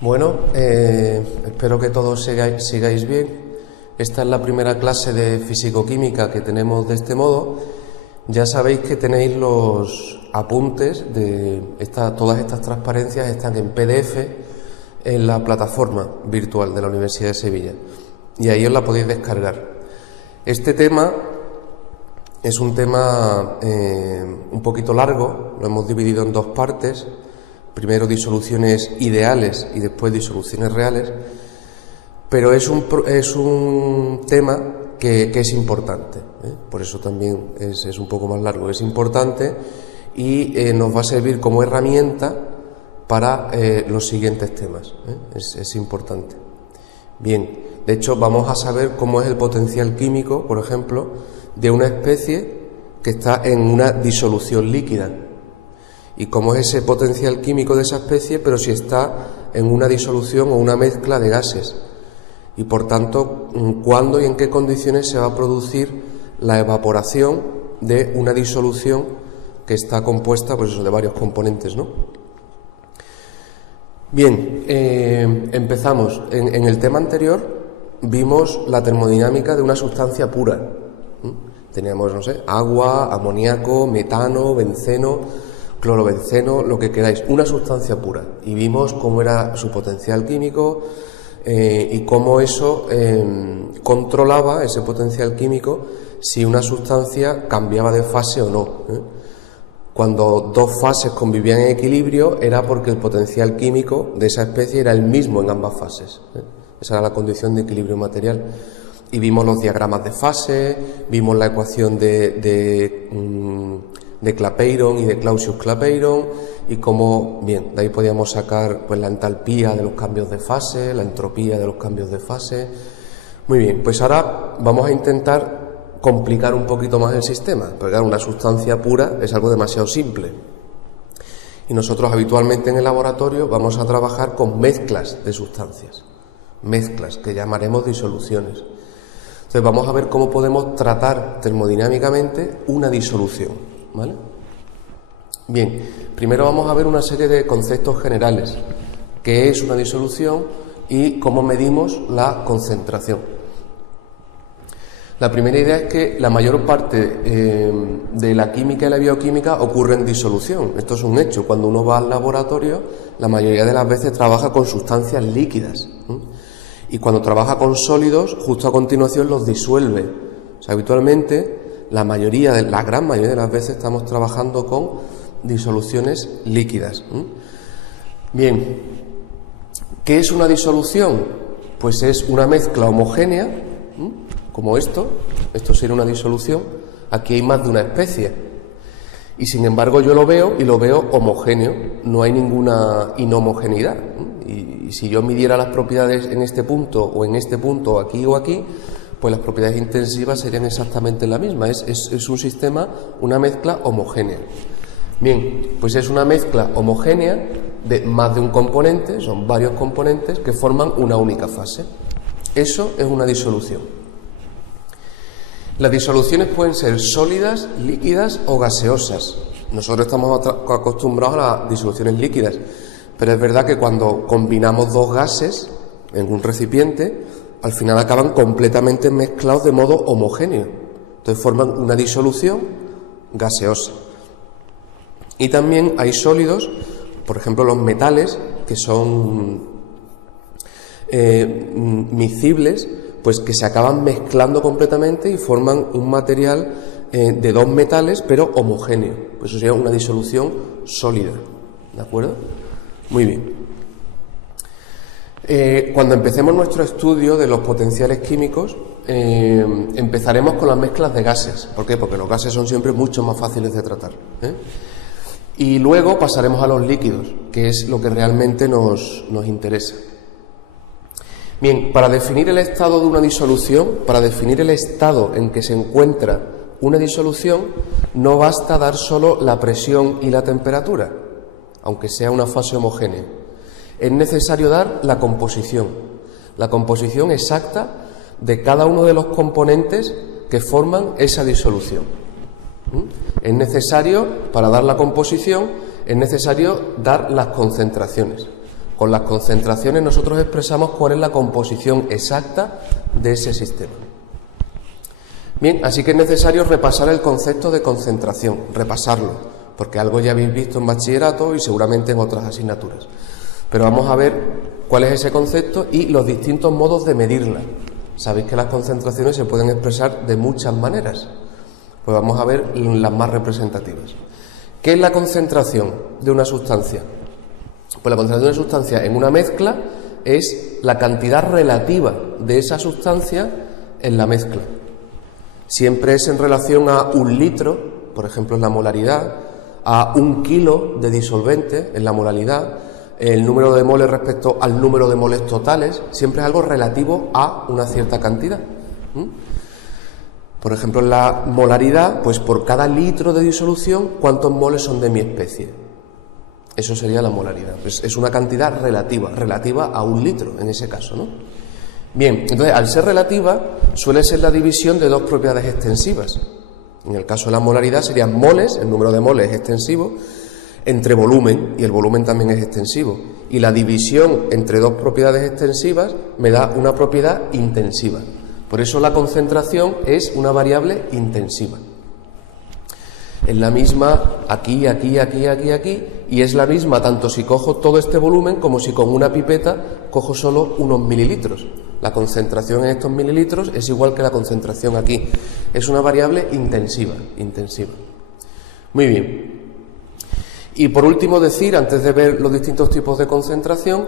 Bueno, espero que todos sigáis bien. Esta es la primera clase de fisicoquímica que tenemos de este modo. Ya sabéis que tenéis los apuntes de todas estas transparencias están en PDF en la plataforma virtual de la Universidad de Sevilla y ahí os la podéis descargar. Este tema es un tema un poquito largo, lo hemos dividido en dos partes. Primero disoluciones ideales y después disoluciones reales, pero es un tema que es importante, por eso también es un poco más largo. Es importante y nos va a servir como herramienta para los siguientes temas. Es importante. Bien, de hecho vamos a saber cómo es el potencial químico, por ejemplo, de una especie que está en una disolución líquida. Y cómo es ese potencial químico de esa especie, pero si está en una disolución o una mezcla de gases. Y por tanto, cuándo y en qué condiciones se va a producir la evaporación de una disolución que está compuesta, pues eso, de varios componentes, ¿no? Bien, empezamos. En el tema anterior vimos la termodinámica de una sustancia pura. Teníamos, no sé, agua, amoníaco, metano, benceno, clorobenceno, lo que queráis, una sustancia pura, y vimos cómo era su potencial químico y cómo eso controlaba ese potencial químico si una sustancia cambiaba de fase o no. Cuando dos fases convivían en equilibrio era porque el potencial químico de esa especie era el mismo en ambas fases. Esa era la condición de equilibrio material. Y vimos los diagramas de fase, vimos la ecuación de Clapeyron y de Clausius-Clapeyron, y cómo, bien, de ahí podíamos sacar pues la entalpía de los cambios de fase, la entropía de los cambios de fase. Muy bien, pues ahora vamos a intentar complicar un poquito más el sistema, porque claro, una sustancia pura es algo demasiado simple. Y nosotros habitualmente en el laboratorio vamos a trabajar con mezclas de sustancias, mezclas que llamaremos disoluciones. Entonces vamos a ver cómo podemos tratar termodinámicamente una disolución, ¿vale? Bien, primero vamos a ver una serie de conceptos generales, qué es una disolución y cómo medimos la concentración. La primera idea es que la mayor parte de la química y la bioquímica ocurre en disolución. Esto es un hecho. Cuando uno va al laboratorio, la mayoría de las veces trabaja con sustancias líquidas. Y cuando trabaja con sólidos, justo a continuación los disuelve. O sea, habitualmente, la gran mayoría de las veces estamos trabajando con disoluciones líquidas. Bien, ¿qué es una disolución? Pues es una mezcla homogénea, como esto sería una disolución. Aquí hay más de una especie. Y sin embargo yo lo veo y lo veo homogéneo, no hay ninguna inhomogeneidad. Y si yo midiera las propiedades en este punto, o aquí o aquí, pues las propiedades intensivas serían exactamente la misma. Es un sistema, una mezcla homogénea. Bien, pues es una mezcla homogénea de más de un componente, son varios componentes que forman una única fase. Eso es una disolución. Las disoluciones pueden ser sólidas, líquidas o gaseosas. Nosotros estamos acostumbrados a las disoluciones líquidas, pero es verdad que cuando combinamos dos gases en un recipiente, al final acaban completamente mezclados de modo homogéneo. Entonces forman una disolución gaseosa. Y también hay sólidos, por ejemplo los metales, que son miscibles, pues que se acaban mezclando completamente y forman un material de dos metales, pero homogéneo. Pues eso sería una disolución sólida. ¿De acuerdo? Muy bien. Cuando empecemos nuestro estudio de los potenciales químicos, empezaremos con las mezclas de gases. ¿Por qué? Porque los gases son siempre mucho más fáciles de tratar. Y luego pasaremos a los líquidos, que es lo que realmente nos interesa. Bien, para definir el estado de una disolución, para definir el estado en que se encuentra una disolución, no basta dar solo la presión y la temperatura, aunque sea una fase homogénea. Es necesario dar la composición exacta de cada uno de los componentes que forman esa disolución. Es necesario, para dar la composición, es necesario dar las concentraciones. Con las concentraciones nosotros expresamos cuál es la composición exacta de ese sistema. Bien, así que es necesario repasar el concepto de concentración, repasarlo, porque algo ya habéis visto en bachillerato y seguramente en otras asignaturas. Pero vamos a ver cuál es ese concepto y los distintos modos de medirla. Sabéis que las concentraciones se pueden expresar de muchas maneras. Pues vamos a ver las más representativas. ¿Qué es la concentración de una sustancia? Pues la concentración de una sustancia en una mezcla es la cantidad relativa de esa sustancia en la mezcla. Siempre es en relación a 1 litro, por ejemplo en la molaridad, a 1 kilo de disolvente en la molaridad, el número de moles respecto al número de moles totales, siempre es algo relativo a una cierta cantidad. Por ejemplo, en la molaridad, pues por cada litro de disolución, ¿cuántos moles son de mi especie? Eso sería la molaridad. Pues es una cantidad relativa a 1 litro en ese caso, ¿no? Bien, entonces al ser relativa suele ser la división de dos propiedades extensivas. En el caso de la molaridad serían moles, el número de moles es extensivo, entre volumen, y el volumen también es extensivo. Y la división entre dos propiedades extensivas me da una propiedad intensiva. Por eso la concentración es una variable intensiva. Es la misma aquí, y es la misma tanto si cojo todo este volumen como si con una pipeta cojo solo unos mililitros. La concentración en estos mililitros es igual que la concentración aquí. Es una variable intensiva. Muy bien. Y por último decir, antes de ver los distintos tipos de concentración,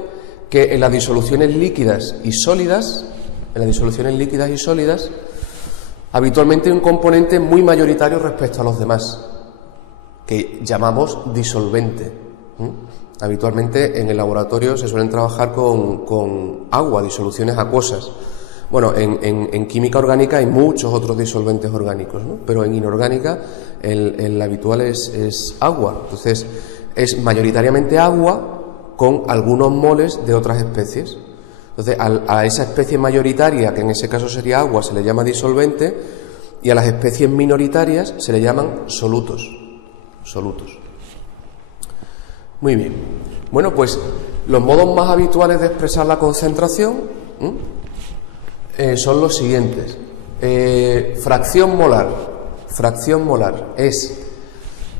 que en las disoluciones líquidas y sólidas, habitualmente hay un componente muy mayoritario respecto a los demás, que llamamos disolvente. Habitualmente en el laboratorio se suelen trabajar con agua, disoluciones acuosas. Bueno, en química orgánica hay muchos otros disolventes orgánicos, ¿no? Pero en inorgánica el habitual es agua. Entonces es mayoritariamente agua con algunos moles de otras especies. Entonces a esa especie mayoritaria, que en ese caso sería agua, se le llama disolvente, y a las especies minoritarias se le llaman solutos. Muy bien. Bueno, pues los modos más habituales de expresar la concentración son los siguientes. Fracción molar es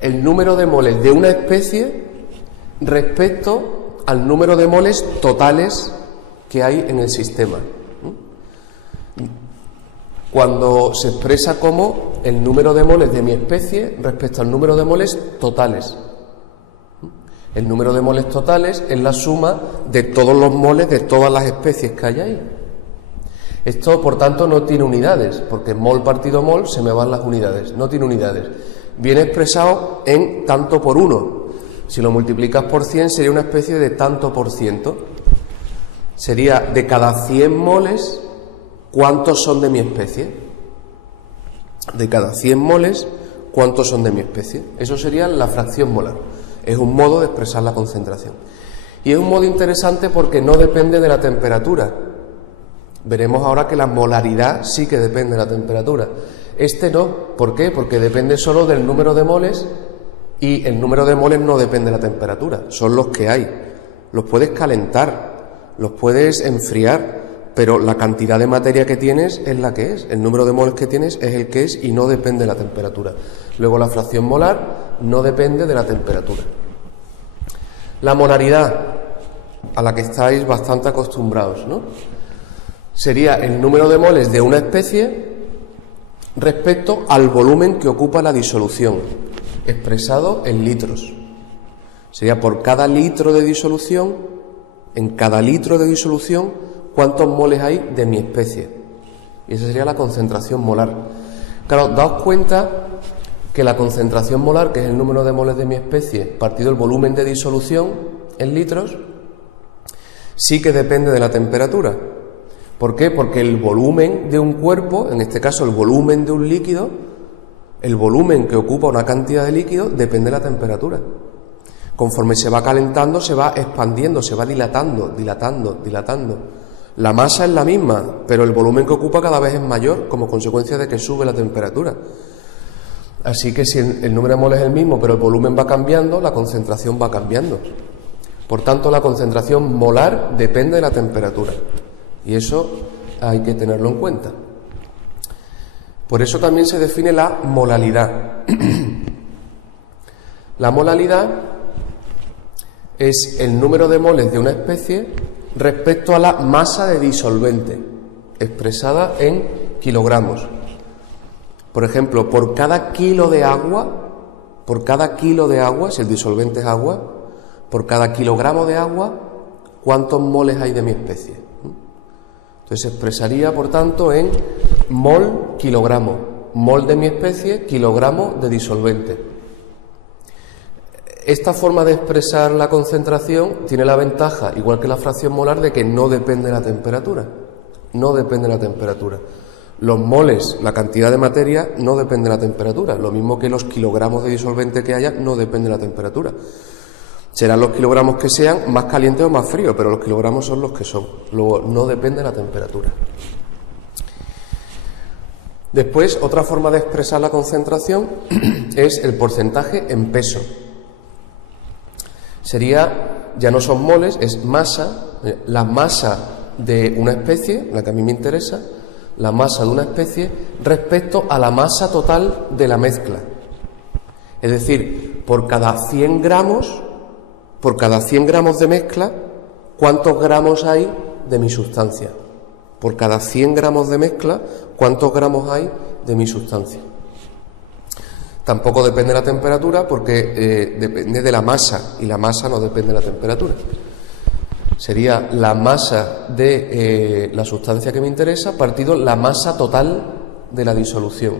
el número de moles de una especie respecto al número de moles totales que hay en el sistema. Cuando se expresa como el número de moles de mi especie respecto al número de moles totales. El número de moles totales es la suma de todos los moles de todas las especies que hay ahí. Esto, por tanto, no tiene unidades, porque mol partido mol se me van las unidades, no tiene unidades. Viene expresado en tanto por 1. Si lo multiplicas por 100 sería una especie de tanto por ciento. Sería de cada 100 moles, ¿cuántos son de mi especie? De cada 100 moles, ¿cuántos son de mi especie? Eso sería la fracción molar. Es un modo de expresar la concentración. Y es un modo interesante porque no depende de la temperatura. Veremos ahora que la molaridad sí que depende de la temperatura. Este no. ¿Por qué? Porque depende solo del número de moles, y el número de moles no depende de la temperatura. Son los que hay. Los puedes calentar, los puedes enfriar, pero la cantidad de materia que tienes es la que es. El número de moles que tienes es el que es y no depende de la temperatura. Luego la fracción molar no depende de la temperatura. La molaridad, a la que estáis bastante acostumbrados, ¿no? Sería el número de moles de una especie respecto al volumen que ocupa la disolución, expresado en litros. Sería por cada litro de disolución, en cada litro de disolución, cuántos moles hay de mi especie. Y esa sería la concentración molar. Claro, daos cuenta que la concentración molar, que es el número de moles de mi especie, partido el volumen de disolución en litros, sí que depende de la temperatura. ¿Por qué? Porque el volumen de un cuerpo, en este caso el volumen de un líquido, el volumen que ocupa una cantidad de líquido, depende de la temperatura. Conforme se va calentando, se va expandiendo, se va dilatando. La masa es la misma, pero el volumen que ocupa cada vez es mayor como consecuencia de que sube la temperatura. Así que si el número de moles es el mismo, pero el volumen va cambiando, la concentración va cambiando. Por tanto, la concentración molar depende de la temperatura. Y eso hay que tenerlo en cuenta. Por eso también se define la molalidad. La molalidad es el número de moles de una especie respecto a la masa de disolvente, expresada en kilogramos. Por ejemplo, por cada kilo de agua, si el disolvente es agua, por cada kilogramo de agua, ¿cuántos moles hay de mi especie? Entonces se expresaría, por tanto, en mol, kilogramo. Mol de mi especie, kilogramo de disolvente. Esta forma de expresar la concentración tiene la ventaja, igual que la fracción molar, de que no depende de la temperatura. No depende de la temperatura. Los moles, la cantidad de materia, no depende de la temperatura. Lo mismo que los kilogramos de disolvente que haya, no depende de la temperatura. Serán los kilogramos que sean más calientes o más fríos, pero los kilogramos son los que son. Luego, no depende de la temperatura. Después, otra forma de expresar la concentración es el porcentaje en peso. Sería, ya no son moles, es masa, la masa de una especie, la que a mí me interesa, la masa de una especie respecto a la masa total de la mezcla. Es decir, por cada 100 gramos de mezcla, ¿cuántos gramos hay de mi sustancia? Por cada 100 gramos de mezcla, ¿cuántos gramos hay de mi sustancia? Tampoco depende de la temperatura porque depende de la masa, y la masa no depende de la temperatura. Sería la masa de la sustancia que me interesa partido la masa total de la disolución.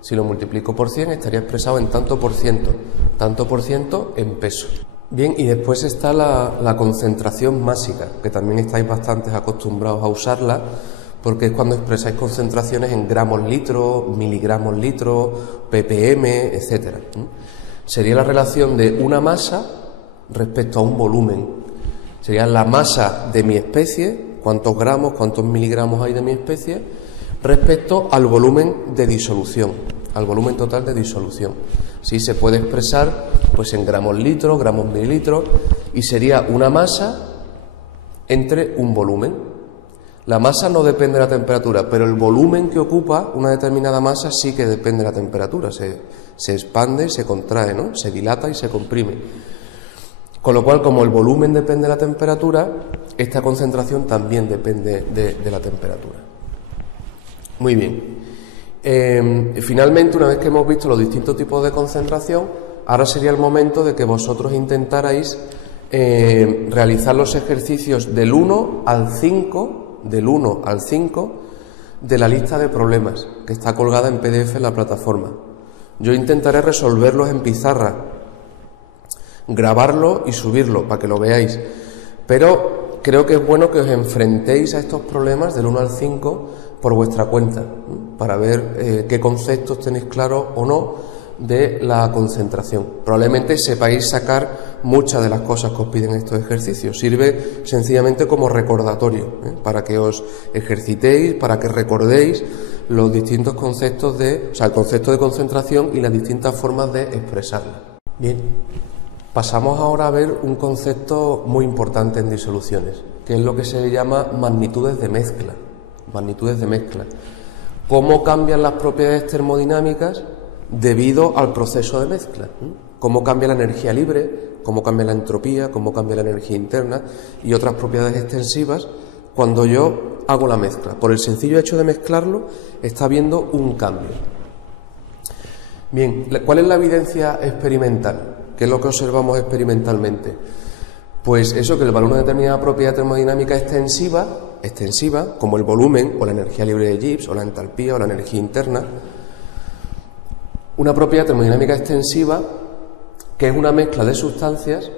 Si lo multiplico por 100 estaría expresado en tanto por ciento en peso. Bien, y después está la concentración másica, que también estáis bastante acostumbrados a usarla, porque es cuando expresáis concentraciones en gramos litro, miligramos litro, ppm, etcétera. Sería la relación de una masa respecto a un volumen. Sería la masa de mi especie, cuántos gramos, cuántos miligramos hay de mi especie, respecto al volumen de disolución, al volumen total de disolución. Sí, se puede expresar pues en gramos litros, gramos mililitros, y sería una masa entre un volumen. La masa no depende de la temperatura, pero el volumen que ocupa una determinada masa sí que depende de la temperatura. Se expande y se contrae, ¿no? Se dilata y se comprime. Con lo cual, como el volumen depende de la temperatura, esta concentración también depende de la temperatura. Muy bien. Finalmente, una vez que hemos visto los distintos tipos de concentración, ahora sería el momento de que vosotros intentarais realizar los ejercicios del 1 al 5, de la lista de problemas que está colgada en PDF en la plataforma. Yo intentaré resolverlos en pizarra, grabarlo y subirlo para que lo veáis, pero creo que es bueno que os enfrentéis a estos problemas del 1 al 5 por vuestra cuenta, para ver qué conceptos tenéis claros o no de la concentración. Probablemente sepáis sacar muchas de las cosas que os piden estos ejercicios. Sirve sencillamente como recordatorio, para que os ejercitéis, para que recordéis los distintos conceptos el concepto de concentración y las distintas formas de expresarla. Bien, pasamos ahora a ver un concepto muy importante en disoluciones, que es lo que se llama magnitudes de mezcla. Magnitudes de mezcla. Cómo cambian las propiedades termodinámicas debido al proceso de mezcla. Cómo cambia la energía libre, cómo cambia la entropía, cómo cambia la energía interna y otras propiedades extensivas cuando yo hago la mezcla. Por el sencillo hecho de mezclarlo, está habiendo un cambio. Bien, ¿cuál es la evidencia experimental? ¿Qué es lo que observamos experimentalmente? Pues eso, que el valor de una determinada propiedad termodinámica extensiva, como el volumen o la energía libre de Gibbs o la entalpía o la energía interna, una propiedad termodinámica extensiva que es una mezcla de sustancias,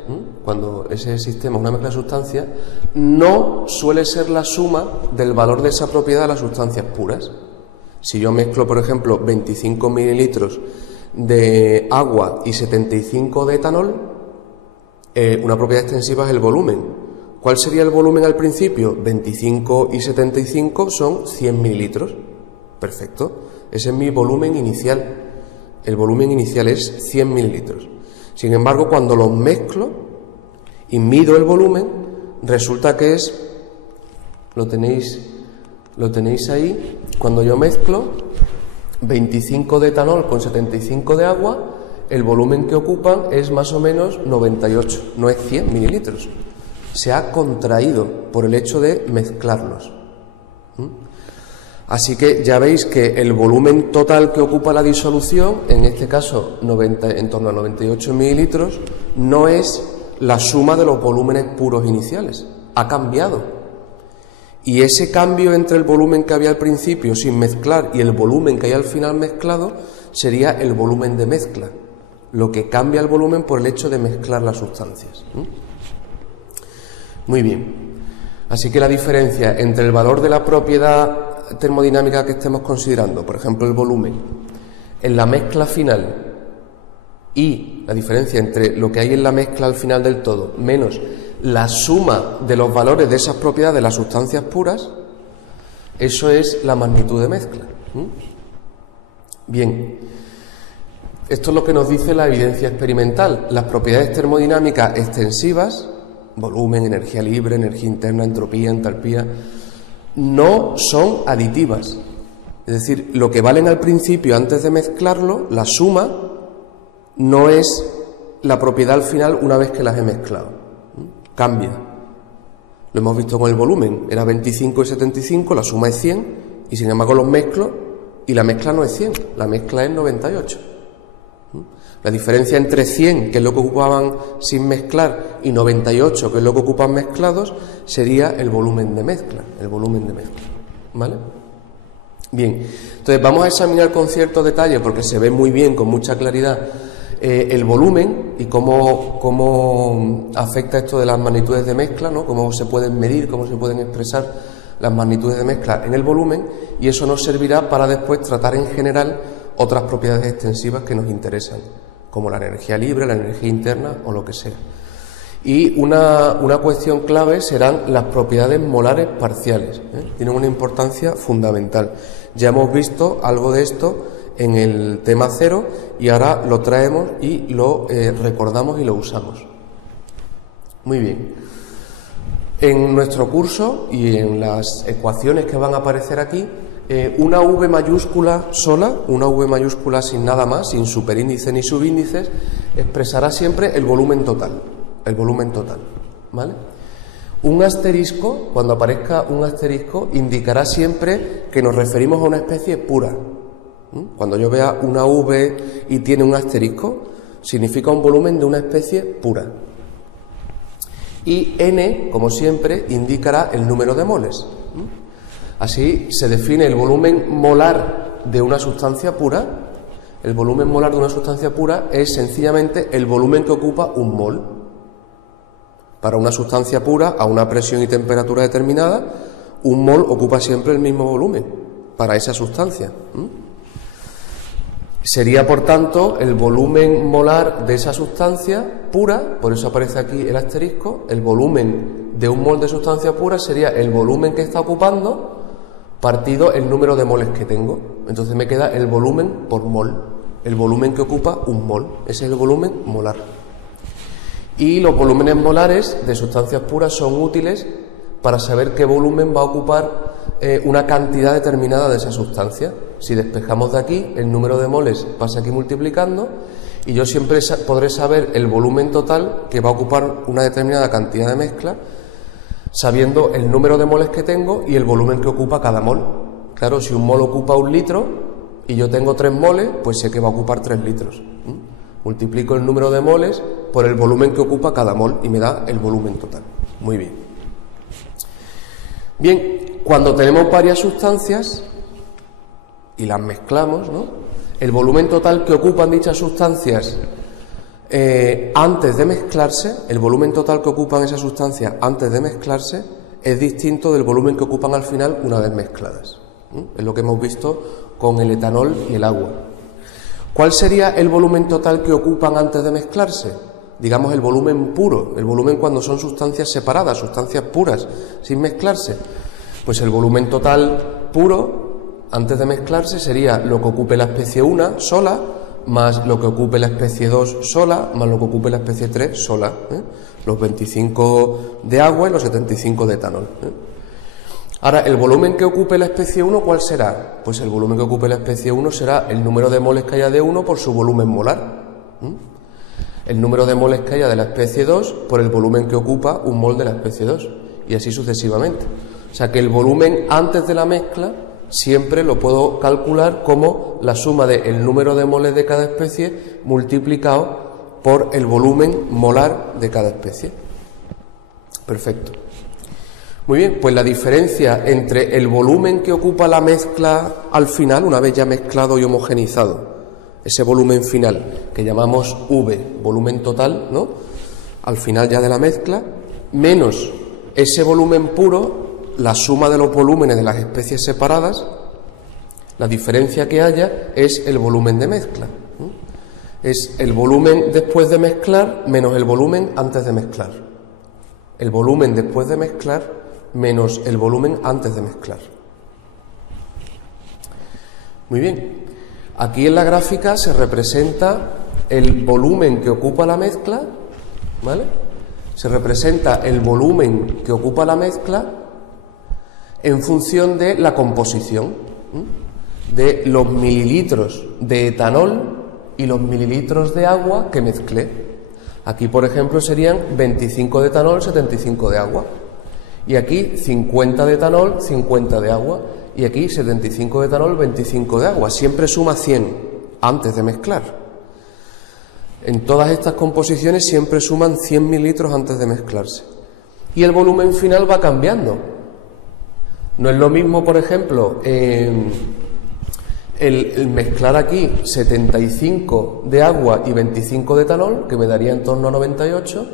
cuando ese sistema es una mezcla de sustancias, no suele ser la suma del valor de esa propiedad a las sustancias puras. Si yo mezclo, por ejemplo, 25 mililitros de agua y 75 de etanol, una propiedad extensiva es el volumen. ¿Cuál sería el volumen al principio? 25 y 75 son 100 mililitros. Perfecto. Ese es mi volumen inicial. El volumen inicial es 100 mililitros. Sin embargo, cuando los mezclo y mido el volumen, resulta que es, lo tenéis ahí, cuando yo mezclo 25 de etanol con 75 de agua, el volumen que ocupan es más o menos 98, no es 100 mililitros. Se ha contraído por el hecho de mezclarlos. Así que ya veis que el volumen total que ocupa la disolución, en este caso en torno a 98 mililitros, no es la suma de los volúmenes puros iniciales, ha cambiado. Y ese cambio entre el volumen que había al principio sin mezclar y el volumen que hay al final mezclado sería el volumen de mezcla, lo que cambia el volumen por el hecho de mezclar las sustancias. Muy bien, así que la diferencia entre el valor de la propiedad termodinámica que estemos considerando, por ejemplo el volumen, en la mezcla final, y la diferencia entre lo que hay en la mezcla al final del todo menos la suma de los valores de esas propiedades de las sustancias puras, eso es la magnitud de mezcla. Bien, esto es lo que nos dice la evidencia experimental. Las propiedades termodinámicas extensivas, volumen, energía libre, energía interna, entropía, entalpía, no son aditivas. Es decir, lo que valen al principio antes de mezclarlo, la suma, no es la propiedad al final una vez que las he mezclado. Cambia. Lo hemos visto con el volumen. Era 25 y 75, la suma es 100, y sin embargo los mezclo y la mezcla no es 100, la mezcla es 98. La diferencia entre 100, que es lo que ocupaban sin mezclar, y 98, que es lo que ocupan mezclados, sería el volumen de mezcla. El volumen de mezcla. ¿Vale? Bien, entonces vamos a examinar con cierto detalle, porque se ve muy bien, con mucha claridad, el volumen y cómo afecta esto de las magnitudes de mezcla, ¿no? Cómo se pueden medir, cómo se pueden expresar las magnitudes de mezcla en el volumen, y eso nos servirá para después tratar en general otras propiedades extensivas que nos interesan, como la energía libre, la energía interna o lo que sea. Y una cuestión clave serán las propiedades molares parciales, tienen una importancia fundamental. Ya hemos visto algo de esto en el tema 0 y ahora lo traemos y lo recordamos y lo usamos. Muy bien. En nuestro curso y en las ecuaciones que van a aparecer aquí, una V mayúscula sola, una V mayúscula sin nada más, sin superíndice ni subíndices, expresará siempre el volumen total, ¿vale? Un asterisco, cuando aparezca un asterisco, indicará siempre que nos referimos a una especie pura. Cuando yo vea una V y tiene un asterisco, significa un volumen de una especie pura. Y N, como siempre, indicará el número de moles. Así se define el volumen molar de una sustancia pura. El volumen molar de una sustancia pura es sencillamente el volumen que ocupa un mol. Para una sustancia pura, a una presión y temperatura determinada, un mol ocupa siempre el mismo volumen para esa sustancia. Sería, por tanto, el volumen molar de esa sustancia pura, por eso aparece aquí el asterisco, el volumen de un mol de sustancia pura sería el volumen que está ocupando partido el número de moles que tengo. Entonces me queda el volumen por mol, el volumen que ocupa un mol, ese es el volumen molar. Y los volúmenes molares de sustancias puras son útiles para saber qué volumen va a ocupar una cantidad determinada de esa sustancia. Si despejamos de aquí, el número de moles pasa aquí multiplicando y yo siempre podré saber el volumen total que va a ocupar una determinada cantidad de mezcla, sabiendo el número de moles que tengo y el volumen que ocupa cada mol. Claro, si un mol ocupa 1 litro y yo tengo 3 moles, pues sé que va a ocupar 3 litros. Multiplico el número de moles por el volumen que ocupa cada mol y me da el volumen total. Muy bien. Bien, cuando tenemos varias sustancias y las mezclamos, ¿no? El volumen total que ocupan dichas sustancias antes de mezclarse, el volumen total que ocupan esas sustancias antes de mezclarse es distinto del volumen que ocupan al final una vez mezcladas. Es lo que hemos visto con el etanol y el agua. ¿Cuál sería el volumen total que ocupan antes de mezclarse? Digamos el volumen puro, el volumen cuando son sustancias separadas, sustancias puras, sin mezclarse. Pues el volumen total puro antes de mezclarse sería lo que ocupe la especie 1 sola más lo que ocupe la especie 2 sola, más lo que ocupe la especie 3 sola, los 25 de agua y los 75 de etanol. Ahora, el volumen que ocupe la especie 1, ¿cuál será? Pues el volumen que ocupe la especie 1 será el número de moles que haya de 1 por su volumen molar. El número de moles que haya de la especie 2 por el volumen que ocupa un mol de la especie 2, y así sucesivamente. O sea que el volumen antes de la mezcla siempre lo puedo calcular como la suma del número de moles de cada especie multiplicado por el volumen molar de cada especie. Perfecto. Muy bien, pues la diferencia entre el volumen que ocupa la mezcla al final, una vez ya mezclado y homogenizado, ese volumen final que llamamos V, volumen total, ¿no?, al final ya de la mezcla, menos ese volumen puro, la suma de los volúmenes de las especies separadas, la diferencia que haya es el volumen de mezcla. Es el volumen después de mezclar menos el volumen antes de mezclar. El volumen después de mezclar menos el volumen antes de mezclar. Muy bien. Aquí en la gráfica se representa el volumen que ocupa la mezcla, ¿vale? Se representa el volumen que ocupa la mezcla en función de la composición, de los mililitros de etanol y los mililitros de agua que mezclé. Aquí, por ejemplo, serían 25 de etanol, 75 de agua. Y aquí 50 de etanol, 50 de agua. Y aquí 75 de etanol, 25 de agua. Siempre suma 100 antes de mezclar. En todas estas composiciones siempre suman 100 mililitros antes de mezclarse. Y el volumen final va cambiando. No es lo mismo, por ejemplo, el mezclar aquí 75 de agua y 25 de etanol, que me daría en torno a 98,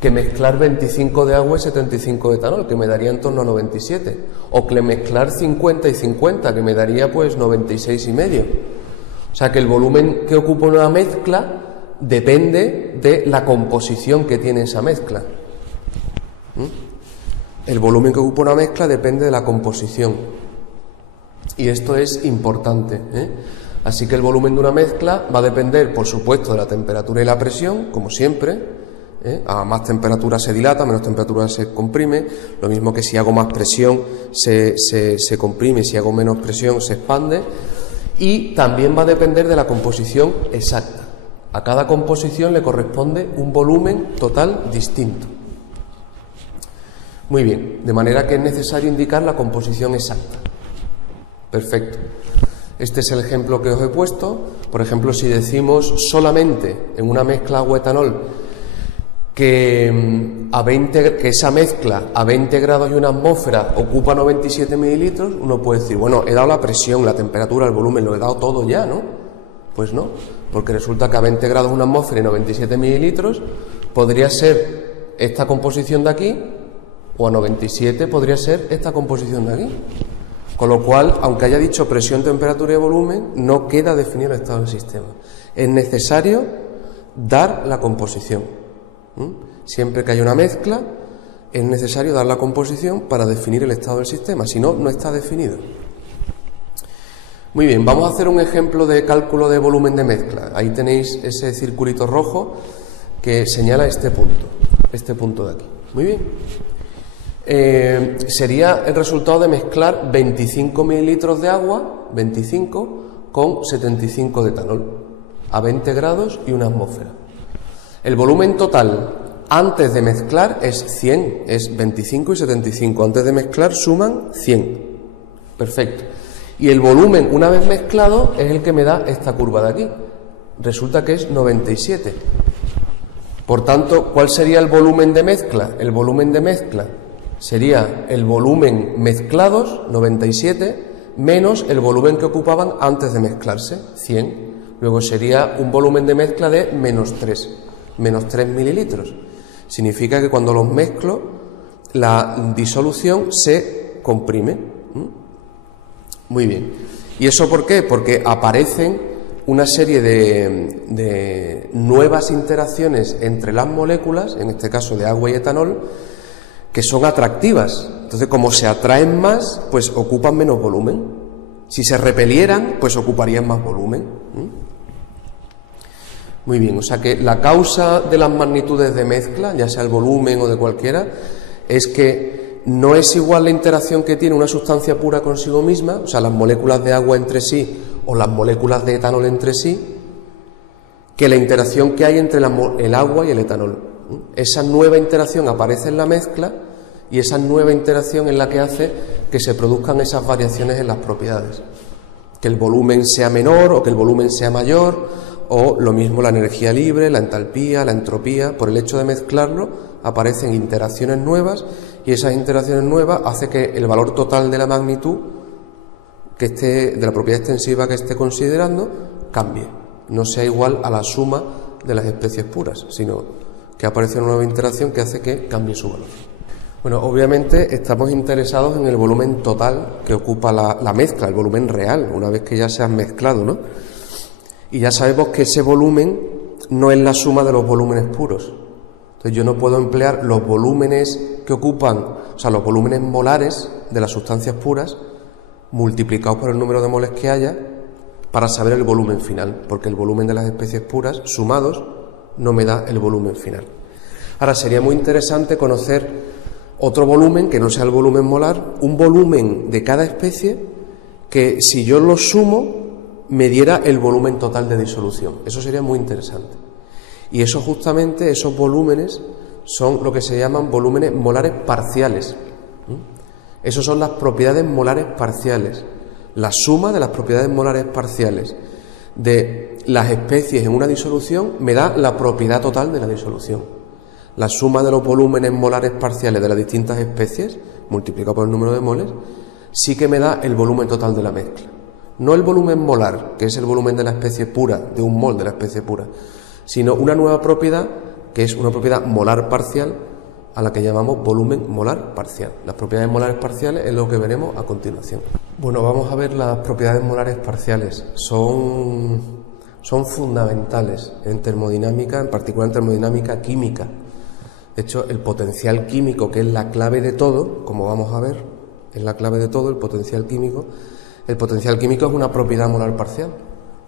que mezclar 25 de agua y 75 de etanol, que me daría en torno a 97, o que mezclar 50 y 50, que me daría pues 96 y medio. O sea que el volumen que ocupa una mezcla depende de la composición que tiene esa mezcla. El volumen que ocupa una mezcla depende de la composición. Y esto es importante, Así que el volumen de una mezcla va a depender, por supuesto, de la temperatura y la presión, como siempre. A más temperatura se dilata, a menos temperatura se comprime. Lo mismo que si hago más presión se comprime, si hago menos presión se expande. Y también va a depender de la composición exacta. A cada composición le corresponde un volumen total distinto. Muy bien, de manera que es necesario indicar la composición exacta. Perfecto. Este es el ejemplo que os he puesto. Por ejemplo, si decimos solamente en una mezcla agua-etanol que esa mezcla a 20 grados y una atmósfera ocupa 97 mililitros, uno puede decir, bueno, he dado la presión, la temperatura, el volumen, lo he dado todo ya, ¿no? Pues no, porque resulta que a 20 grados una atmósfera y 97 mililitros podría ser esta composición de aquí, o a 97 podría ser esta composición de aquí. Con lo cual, aunque haya dicho presión, temperatura y volumen, no queda definido el estado del sistema. Es necesario dar la composición. Siempre que haya una mezcla, es necesario dar la composición para definir el estado del sistema, si no, no está definido. Muy bien, vamos a hacer un ejemplo de cálculo de volumen de mezcla. Ahí tenéis ese circulito rojo que señala este punto de aquí. Muy bien. Sería el resultado de mezclar 25 mililitros de agua, 25, con 75 de etanol, a 20 grados y una atmósfera. El volumen total antes de mezclar es 100, es 25 y 75. Antes de mezclar suman 100. Perfecto. Y el volumen, una vez mezclado, es el que me da esta curva de aquí. Resulta que es 97. Por tanto, ¿cuál sería el volumen de mezcla? El volumen de mezcla sería el volumen mezclados, 97, menos el volumen que ocupaban antes de mezclarse, 100. Luego sería un volumen de mezcla de menos 3 mililitros. Significa que cuando los mezclo, la disolución se comprime. Muy bien. ¿Y eso por qué? Porque aparecen una serie de nuevas interacciones entre las moléculas, en este caso de agua y etanol, que son atractivas. Entonces, como se atraen más, pues ocupan menos volumen. Si se repelieran, pues ocuparían más volumen. Muy bien, o sea que la causa de las magnitudes de mezcla, ya sea el volumen o de cualquiera, es que no es igual la interacción que tiene una sustancia pura consigo misma, o sea, las moléculas de agua entre sí o las moléculas de etanol entre sí, que la interacción que hay entre el agua y el etanol. Esa nueva interacción aparece en la mezcla y esa nueva interacción es la que hace que se produzcan esas variaciones en las propiedades. Que el volumen sea menor o que el volumen sea mayor, o lo mismo la energía libre, la entalpía, la entropía. Por el hecho de mezclarlo aparecen interacciones nuevas y esas interacciones nuevas hacen que el valor total de la magnitud de la propiedad extensiva que esté considerando cambie, no sea igual a la suma de las especies puras, sino que aparece una nueva interacción que hace que cambie su valor. Bueno, obviamente estamos interesados en el volumen total que ocupa la mezcla, el volumen real, una vez que ya se han mezclado, ¿no? Y ya sabemos que ese volumen no es la suma de los volúmenes puros. Entonces yo no puedo emplear los volúmenes que ocupan, o sea, los volúmenes molares de las sustancias puras, multiplicados por el número de moles que haya, para saber el volumen final, porque el volumen de las especies puras, sumados, no me da el volumen final. Ahora, sería muy interesante conocer otro volumen que no sea el volumen molar, un volumen de cada especie que, si yo lo sumo, me diera el volumen total de disolución. Eso sería muy interesante. Y eso justamente, esos volúmenes, son lo que se llaman volúmenes molares parciales. Esas son las propiedades molares parciales. La suma de las propiedades molares parciales de las especies en una disolución me da la propiedad total de la disolución. La suma de los volúmenes molares parciales de las distintas especies, multiplicado por el número de moles, sí que me da el volumen total de la mezcla. No el volumen molar, que es el volumen de la especie pura, de un mol de la especie pura, sino una nueva propiedad, que es una propiedad molar parcial, a la que llamamos volumen molar parcial. Las propiedades molares parciales es lo que veremos a continuación. Bueno, vamos a ver las propiedades molares parciales. Son fundamentales en termodinámica, en particular en termodinámica química. De hecho, el potencial químico, que es la clave de todo, como vamos a ver, es la clave de todo, el potencial químico. El potencial químico es una propiedad molar parcial.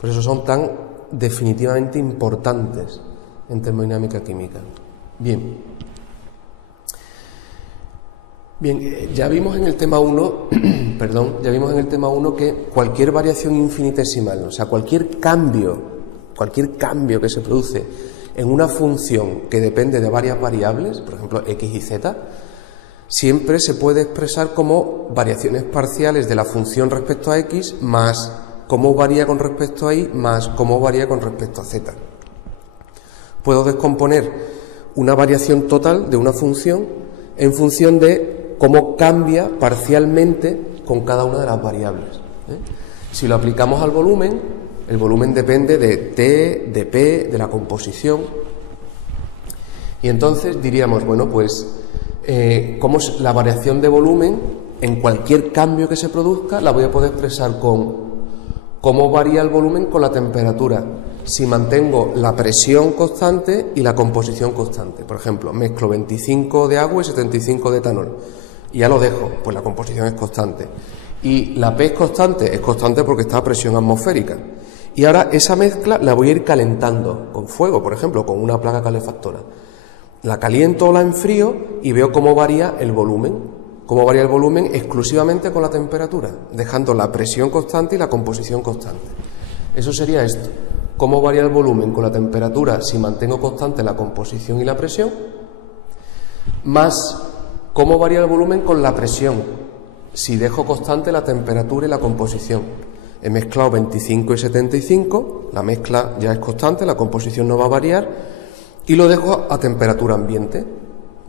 Por eso son tan definitivamente importantes en termodinámica química. Bien, ya vimos en el tema 1, que cualquier variación infinitesimal, o sea, cualquier cambio que se produce en una función que depende de varias variables, por ejemplo x y z, siempre se puede expresar como variaciones parciales de la función respecto a x más cómo varía con respecto a y más cómo varía con respecto a z. Puedo descomponer una variación total de una función en función de cómo cambia parcialmente con cada una de las variables. Si lo aplicamos al volumen, el volumen depende de T, de P, de la composición. Y entonces diríamos, bueno, pues cómo es la variación de volumen en cualquier cambio que se produzca, la voy a poder expresar con cómo varía el volumen con la temperatura, si mantengo la presión constante y la composición constante. Por ejemplo, mezclo 25 de agua y 75 de etanol. Y ya lo dejo, pues la composición es constante. Y la P es constante porque está a presión atmosférica. Y ahora esa mezcla la voy a ir calentando con fuego, por ejemplo, con una placa calefactora. La caliento o la enfrío y veo cómo varía el volumen. Cómo varía el volumen exclusivamente con la temperatura, dejando la presión constante y la composición constante. Eso sería esto. Cómo varía el volumen con la temperatura si mantengo constante la composición y la presión, más cómo varía el volumen con la presión si dejo constante la temperatura y la composición. He mezclado 25 y 75, la mezcla ya es constante, la composición no va a variar, y lo dejo a temperatura ambiente.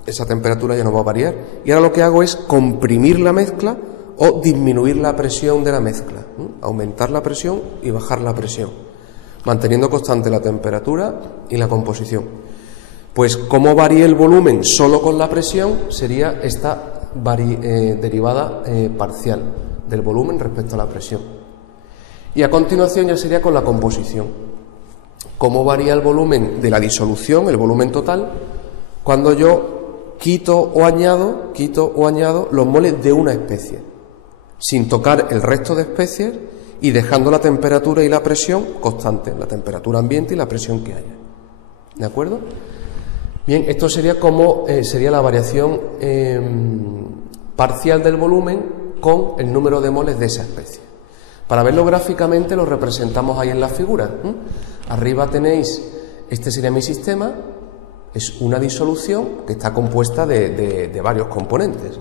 Esa temperatura ya no va a variar. Y ahora lo que hago es comprimir la mezcla o disminuir la presión de la mezcla. Aumentar la presión y bajar la presión, manteniendo constante la temperatura y la composición. Pues cómo varía el volumen solo con la presión sería esta derivada parcial del volumen respecto a la presión. Y a continuación ya sería con la composición. Cómo varía el volumen de la disolución, el volumen total, cuando yo quito o añado los moles de una especie, sin tocar el resto de especies y dejando la temperatura y la presión constantes, la temperatura ambiente y la presión que haya. ¿De acuerdo? Bien, esto sería como sería la variación parcial del volumen con el número de moles de esa especie. Para verlo gráficamente lo representamos ahí en la figura. Arriba tenéis, este sería mi sistema, es una disolución que está compuesta de varios componentes,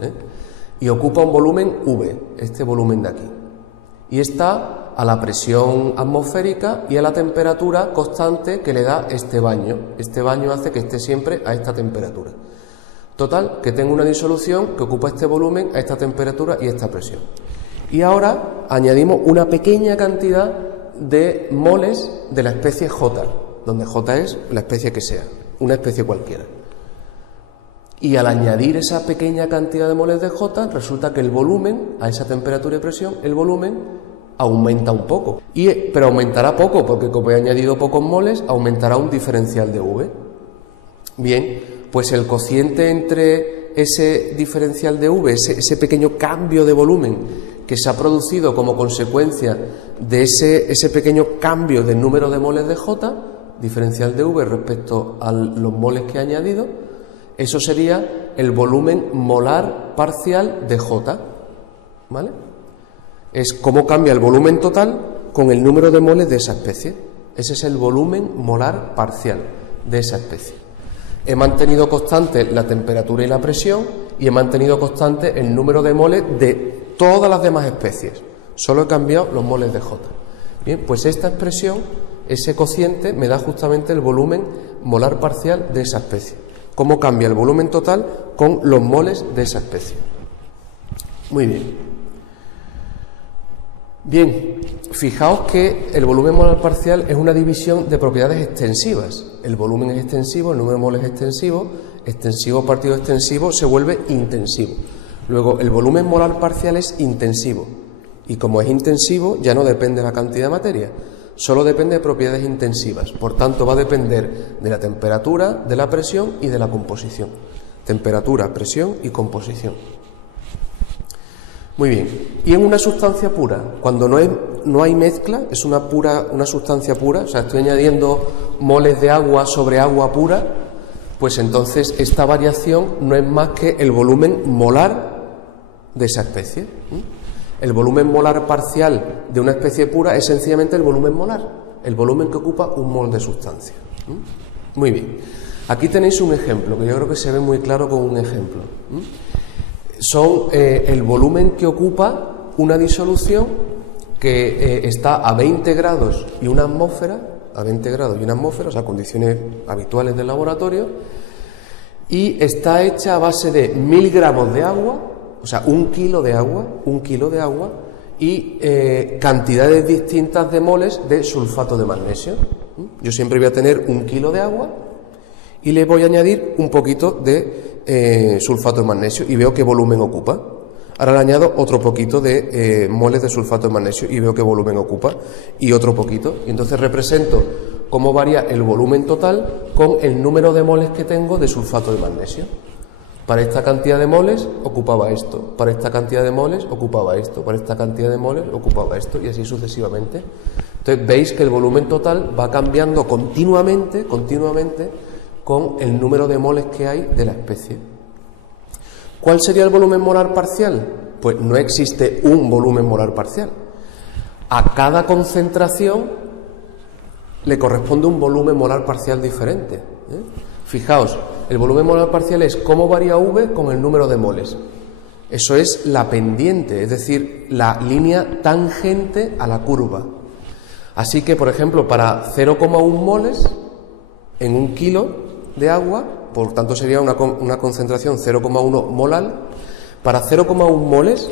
y ocupa un volumen V, este volumen de aquí. Y está a la presión atmosférica y a la temperatura constante que le da este baño. Este baño hace que esté siempre a esta temperatura. Total, que tengo una disolución que ocupa este volumen a esta temperatura y esta presión. Y ahora añadimos una pequeña cantidad de moles de la especie J, donde J es la especie que sea, una especie cualquiera. Y al añadir esa pequeña cantidad de moles de J, resulta que el volumen, a esa temperatura y presión, el volumen aumenta un poco. Pero aumentará poco, porque como he añadido pocos moles, aumentará un diferencial de V. Bien, pues el cociente entre ese diferencial de V, ese pequeño cambio de volumen que se ha producido como consecuencia de ese pequeño cambio del número de moles de J, diferencial de V respecto a los moles que he añadido, eso sería el volumen molar parcial de J, ¿vale? Es cómo cambia el volumen total con el número de moles de esa especie. Ese es el volumen molar parcial de esa especie. He mantenido constante la temperatura y la presión y he mantenido constante el número de moles de todas las demás especies. Solo he cambiado los moles de J. Bien, pues esta expresión, ese cociente, me da justamente el volumen molar parcial de esa especie. Cómo cambia el volumen total con los moles de esa especie. Muy bien. Bien, fijaos que el volumen molar parcial es una división de propiedades extensivas. El volumen es extensivo, el número de moles es extensivo, extensivo partido extensivo se vuelve intensivo. Luego, el volumen molar parcial es intensivo. Y como es intensivo, ya no depende de la cantidad de materia, solo depende de propiedades intensivas. Por tanto, va a depender de la temperatura, de la presión y de la composición. Temperatura, presión y composición. Muy bien. Y en una sustancia pura, cuando no hay mezcla, es una sustancia pura, o sea, estoy añadiendo moles de agua sobre agua pura, pues entonces esta variación no es más que el volumen molar de esa especie. El volumen molar parcial de una especie pura es sencillamente el volumen molar, el volumen que ocupa un mol de sustancia. Muy bien. Aquí tenéis un ejemplo, que yo creo que se ve muy claro con un ejemplo. Son el volumen que ocupa una disolución que está a 20 grados y una atmósfera, o sea, condiciones habituales del laboratorio, y está hecha a base de 1000 gramos de agua, o sea, 1 kilo de agua, y cantidades distintas de moles de sulfato de magnesio. Yo siempre voy a tener 1 kilo de agua y le voy a añadir un poquito de sulfato de magnesio y veo qué volumen ocupa. Ahora le añado otro poquito de moles de sulfato de magnesio y veo qué volumen ocupa, y otro poquito, y entonces represento cómo varía el volumen total con el número de moles que tengo de sulfato de magnesio. Para esta cantidad de moles ocupaba esto, para esta cantidad de moles ocupaba esto, para esta cantidad de moles ocupaba esto, y así sucesivamente. Entonces veis que el volumen total va cambiando continuamente con el número de moles que hay de la especie. ¿Cuál sería el volumen molar parcial? Pues no existe un volumen molar parcial. A cada concentración le corresponde un volumen molar parcial diferente. Fijaos, el volumen molar parcial es cómo varía V con el número de moles. Eso es la pendiente, es decir, la línea tangente a la curva. Así que, por ejemplo, para 0,1 moles en 1 kilo de agua, por tanto sería una concentración 0,1 molal, para 0,1 moles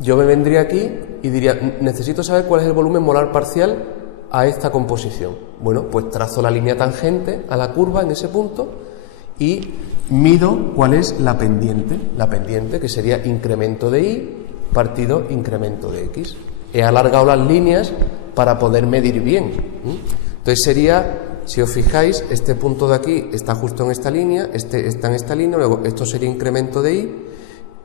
yo me vendría aquí y diría, necesito saber cuál es el volumen molar parcial a esta composición. Bueno, pues trazo la línea tangente a la curva en ese punto y mido cuál es la pendiente que sería incremento de Y partido incremento de X. He alargado las líneas para poder medir bien. Entonces sería, si os fijáis, este punto de aquí está justo en esta línea, este está en esta línea, luego esto sería incremento de Y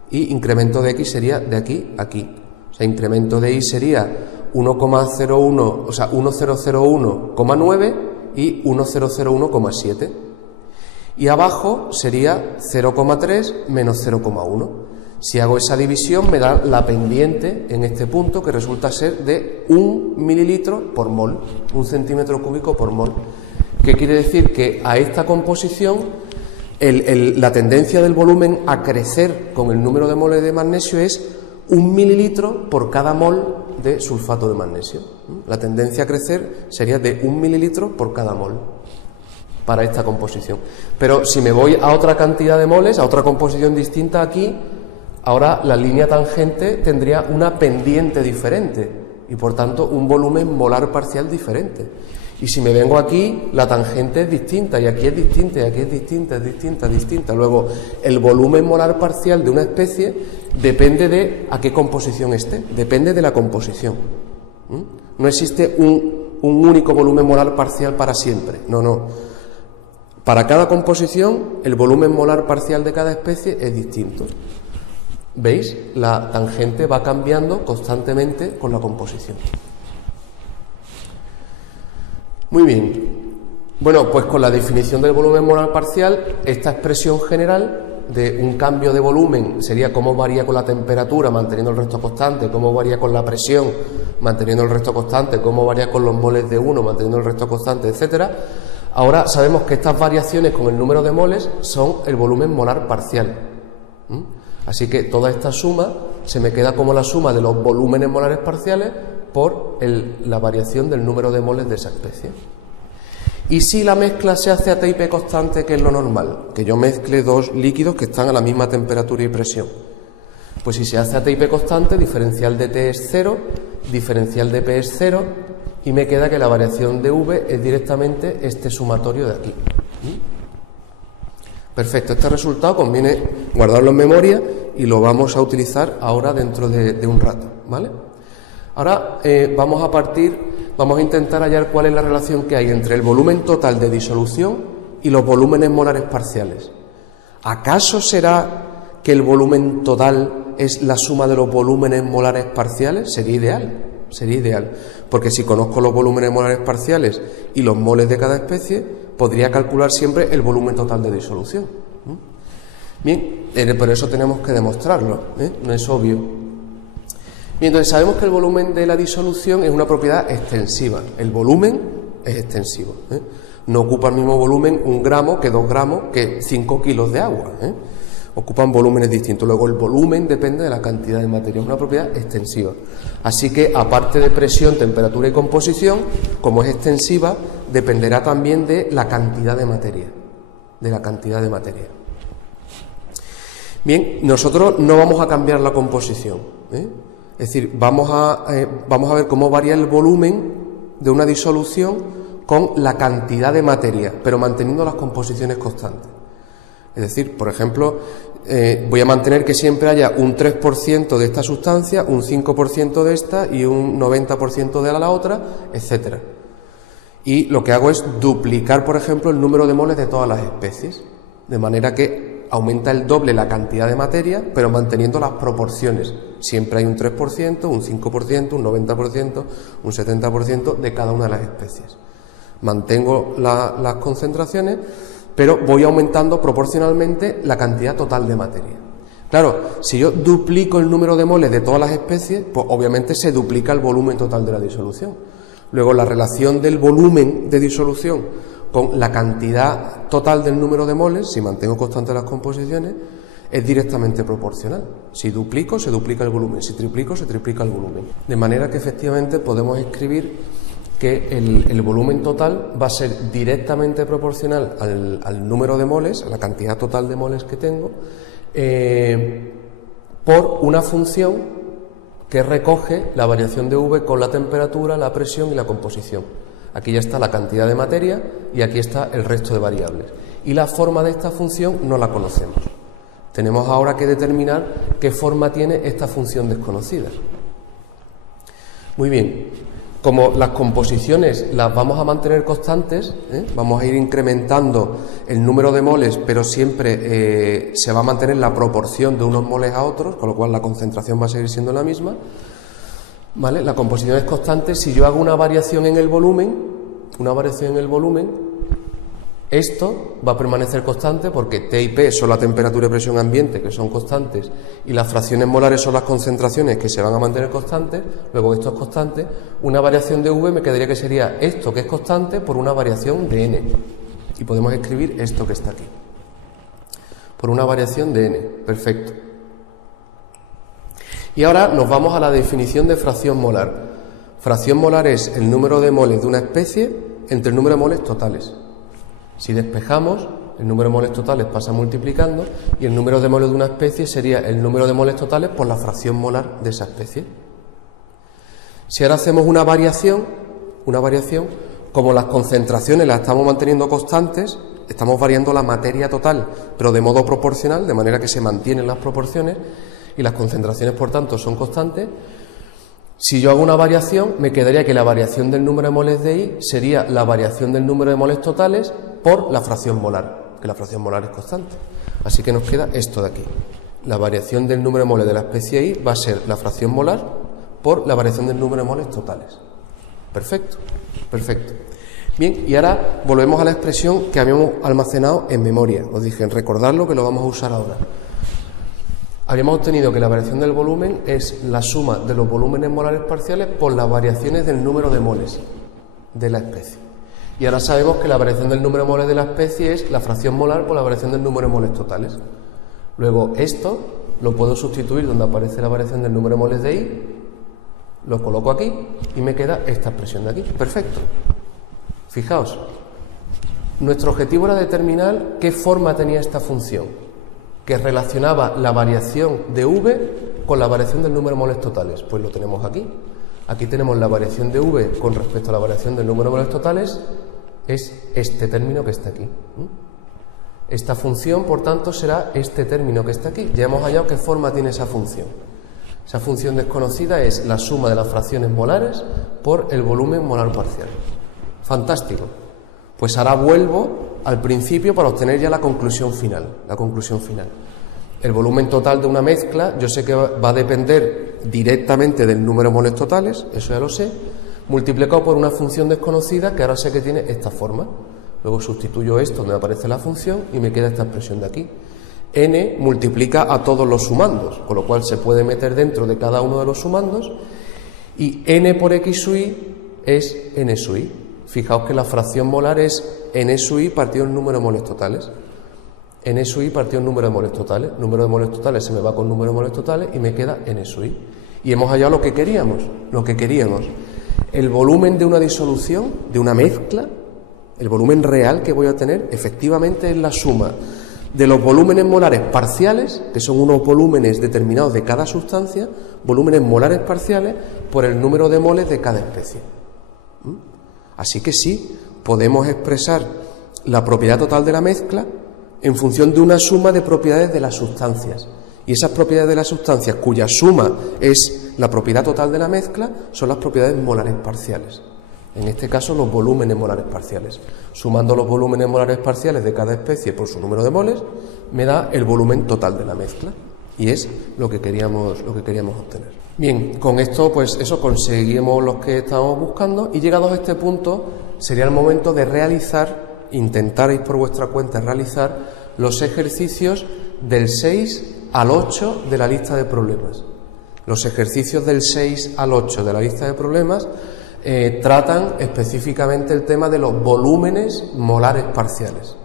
y incremento de X sería de aquí a aquí. O sea, incremento de Y sería 1,01, o sea, 1001,9, y 1001,7. Y abajo sería 0,3 menos 0,1. Si hago esa división me da la pendiente en este punto, que resulta ser de 1 mililitro por mol, 1 centímetro cúbico por mol. ¿Qué quiere decir? Que a esta composición la tendencia del volumen a crecer con el número de moles de magnesio es 1 mililitro por cada mol de sulfato de magnesio. La tendencia a crecer sería de 1 mililitro por cada mol para esta composición. Pero si me voy a otra cantidad de moles, a otra composición distinta aquí, ahora la línea tangente tendría una pendiente diferente y por tanto un volumen molar parcial diferente. Y si me vengo aquí, la tangente es distinta, y aquí es distinta, y aquí es distinta, es distinta, distinta. Luego, el volumen molar parcial de una especie depende de a qué composición esté, depende de la composición. No existe un único volumen molar parcial para siempre, no. Para cada composición, el volumen molar parcial de cada especie es distinto. ¿Veis? La tangente va cambiando constantemente con la composición. Muy bien. Bueno, pues con la definición del volumen molar parcial, esta expresión general de un cambio de volumen sería cómo varía con la temperatura manteniendo el resto constante, cómo varía con la presión manteniendo el resto constante, cómo varía con los moles de 1 manteniendo el resto constante, etcétera. Ahora sabemos que estas variaciones con el número de moles son el volumen molar parcial. Así que toda esta suma se me queda como la suma de los volúmenes molares parciales por la variación del número de moles de esa especie. Y si la mezcla se hace a TIP constante, que es lo normal, que yo mezcle dos líquidos que están a la misma temperatura y presión, pues si se hace a TIP constante, diferencial de T es 0, diferencial de P es 0, y me queda que la variación de V es directamente este sumatorio de aquí. Perfecto, este resultado conviene guardarlo en memoria y lo vamos a utilizar ahora dentro de un rato, ¿vale? Ahora vamos a intentar hallar cuál es la relación que hay entre el volumen total de disolución y los volúmenes molares parciales. ¿Acaso será que el volumen total es la suma de los volúmenes molares parciales? Sería ideal, porque si conozco los volúmenes molares parciales y los moles de cada especie, podría calcular siempre el volumen total de disolución. Bien, por eso tenemos que demostrarlo, no es obvio. Bien, entonces sabemos que el volumen de la disolución es una propiedad extensiva. El volumen es extensivo. No ocupa el mismo volumen 1 gramo que 2 gramos que 5 kilos de agua. Ocupan volúmenes distintos. Luego el volumen depende de la cantidad de materia. Es una propiedad extensiva. Así que aparte de presión, temperatura y composición, como es extensiva, dependerá también de la cantidad de materia. Bien, nosotros no vamos a cambiar la composición. Es decir, vamos a ver cómo varía el volumen de una disolución con la cantidad de materia, pero manteniendo las composiciones constantes. Es decir, por ejemplo, voy a mantener que siempre haya un 3% de esta sustancia, un 5% de esta y un 90% de la otra, etcétera. Y lo que hago es duplicar, por ejemplo, el número de moles de todas las especies, de manera que aumenta el doble la cantidad de materia, pero manteniendo las proporciones. Siempre hay un 3%, un 5%, un 90%, un 70% de cada una de las especies. Mantengo las concentraciones, pero voy aumentando proporcionalmente la cantidad total de materia. Claro, si yo duplico el número de moles de todas las especies, pues obviamente se duplica el volumen total de la disolución. Luego, la relación del volumen de disolución con la cantidad total del número de moles, si mantengo constantes las composiciones, es directamente proporcional. Si duplico, se duplica el volumen. Si triplico, se triplica el volumen. De manera que efectivamente podemos escribir que el volumen total va a ser directamente proporcional al número de moles, a la cantidad total de moles que tengo, por una función que recoge la variación de V con la temperatura, la presión y la composición. Aquí ya está la cantidad de materia y aquí está el resto de variables. Y la forma de esta función no la conocemos. Tenemos ahora que determinar qué forma tiene esta función desconocida. Muy bien, como las composiciones las vamos a mantener constantes, vamos a ir incrementando el número de moles, pero siempre se va a mantener la proporción de unos moles a otros, con lo cual la concentración va a seguir siendo la misma. ¿Vale? La composición es constante. Si yo hago una variación en el volumen, una variación en el volumen, esto va a permanecer constante porque T y P son la temperatura y presión ambiente, que son constantes, y las fracciones molares son las concentraciones, que se van a mantener constantes. Luego esto es constante. Una variación de V me quedaría que sería esto, que es constante, por una variación de N. Y podemos escribir esto que está aquí, por una variación de N. Perfecto. Y ahora nos vamos a la definición de fracción molar. Fracción molar es el número de moles de una especie entre el número de moles totales. Si despejamos, el número de moles totales pasa multiplicando y el número de moles de una especie sería el número de moles totales por la fracción molar de esa especie. Si ahora hacemos una variación, como las concentraciones las estamos manteniendo constantes, estamos variando la materia total, pero de modo proporcional, de manera que se mantienen las proporciones y las concentraciones, por tanto, son constantes. Si yo hago una variación, me quedaría que la variación del número de moles de I sería la variación del número de moles totales por la fracción molar, que la fracción molar es constante. Así que nos queda esto de aquí. La variación del número de moles de la especie I va a ser la fracción molar por la variación del número de moles totales. Perfecto, perfecto. Bien, y ahora volvemos a la expresión que habíamos almacenado en memoria. Os dije, en recordarlo, que lo vamos a usar ahora. Habíamos obtenido que la variación del volumen es la suma de los volúmenes molares parciales por las variaciones del número de moles de la especie. Y ahora sabemos que la variación del número de moles de la especie es la fracción molar por la variación del número de moles totales. Luego esto lo puedo sustituir donde aparece la variación del número de moles de I, lo coloco aquí y me queda esta expresión de aquí. Perfecto. Fijaos, nuestro objetivo era determinar qué forma tenía esta función, que relacionaba la variación de V con la variación del número de moles totales. Pues lo tenemos aquí. Aquí tenemos la variación de V con respecto a la variación del número de moles totales, es este término que está aquí. Esta función, por tanto, será este término que está aquí. Ya hemos hallado qué forma tiene esa función. Esa función desconocida es la suma de las fracciones molares por el volumen molar parcial. Fantástico. Pues ahora vuelvo al principio para obtener ya la conclusión final. El volumen total de una mezcla, yo sé que va a depender directamente del número de moles totales, eso ya lo sé, multiplicado por una función desconocida que ahora sé que tiene esta forma. Luego sustituyo esto donde aparece la función y me queda esta expresión de aquí. N multiplica a todos los sumandos, con lo cual se puede meter dentro de cada uno de los sumandos, y N por X sub I es N sub I. Fijaos que la fracción molar es N sub I partido en número de moles totales. N sub I partido en número de moles totales. Número de moles totales se me va con número de moles totales y me queda N sub I. Y hemos hallado lo que queríamos. El volumen de una disolución, de una mezcla, el volumen real que voy a tener, efectivamente es la suma de los volúmenes molares parciales, que son unos volúmenes determinados de cada sustancia, volúmenes molares parciales, por el número de moles de cada especie. Así que sí, podemos expresar la propiedad total de la mezcla en función de una suma de propiedades de las sustancias. Y esas propiedades de las sustancias, cuya suma es la propiedad total de la mezcla, son las propiedades molares parciales. En este caso, los volúmenes molares parciales. Sumando los volúmenes molares parciales de cada especie por su número de moles, me da el volumen total de la mezcla. Y es lo que queríamos obtener. Bien, con esto, pues eso, conseguimos lo que estábamos buscando, y llegados a este punto, sería el momento de intentaréis por vuestra cuenta realizar los ejercicios del 6 al 8 de la lista de problemas. Los ejercicios del 6 al 8 de la lista de problemas tratan específicamente el tema de los volúmenes molares parciales.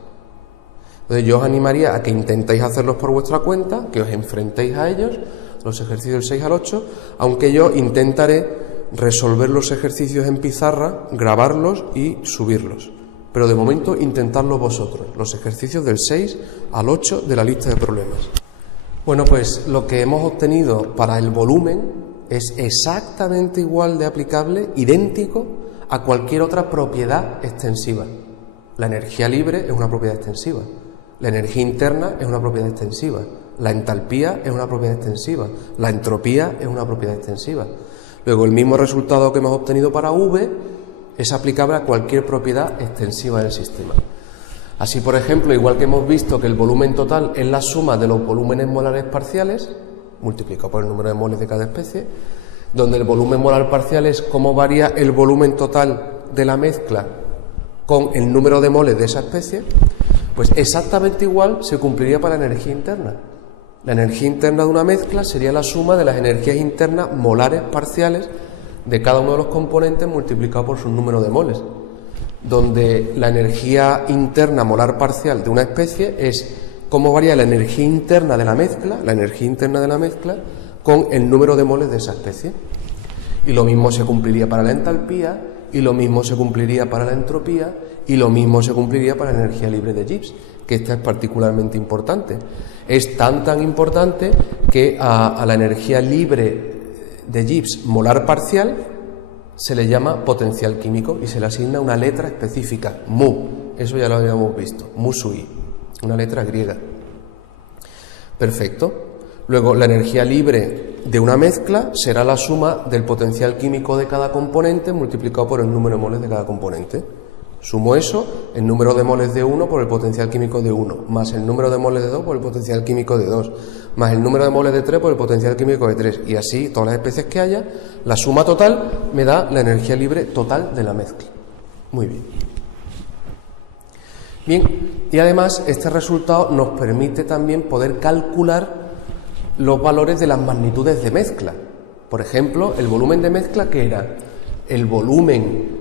Entonces yo os animaría a que intentéis hacerlos por vuestra cuenta, que os enfrentéis a ellos, los ejercicios del 6 al 8, aunque yo intentaré resolver los ejercicios en pizarra, grabarlos y subirlos. Pero de momento intentadlo vosotros, los ejercicios del 6 al 8 de la lista de problemas. Bueno, pues lo que hemos obtenido para el volumen es exactamente igual de aplicable, idéntico a cualquier otra propiedad extensiva. La energía libre es una propiedad extensiva, la energía interna es una propiedad extensiva, la entalpía es una propiedad extensiva, la entropía es una propiedad extensiva. Luego, el mismo resultado que hemos obtenido para V es aplicable a cualquier propiedad extensiva del sistema. Así, por ejemplo, igual que hemos visto que el volumen total es la suma de los volúmenes molares parciales, multiplicado por el número de moles de cada especie, donde el volumen molar parcial es cómo varía el volumen total de la mezcla con el número de moles de esa especie, pues exactamente igual se cumpliría para la energía interna. La energía interna de una mezcla sería la suma de las energías internas molares parciales de cada uno de los componentes multiplicado por su número de moles, donde la energía interna molar parcial de una especie es cómo varía la energía interna de la mezcla, con el número de moles de esa especie. Y lo mismo se cumpliría para la entalpía, y lo mismo se cumpliría para la entropía, y lo mismo se cumpliría para la energía libre de Gibbs, que esta es particularmente importante. Es tan importante que a la energía libre de Gibbs molar parcial se le llama potencial químico y se le asigna una letra específica, mu. Eso ya lo habíamos visto, mu sui, una letra griega. Perfecto. Luego, la energía libre de una mezcla será la suma del potencial químico de cada componente multiplicado por el número de moles de cada componente. Sumo eso, el número de moles de 1 por el potencial químico de 1, más el número de moles de 2 por el potencial químico de 2, más el número de moles de 3 por el potencial químico de 3, y así todas las especies que haya, la suma total me da la energía libre total de la mezcla. Muy bien. Bien, y además este resultado nos permite también poder calcular los valores de las magnitudes de mezcla. Por ejemplo, el volumen de mezcla, que era el volumen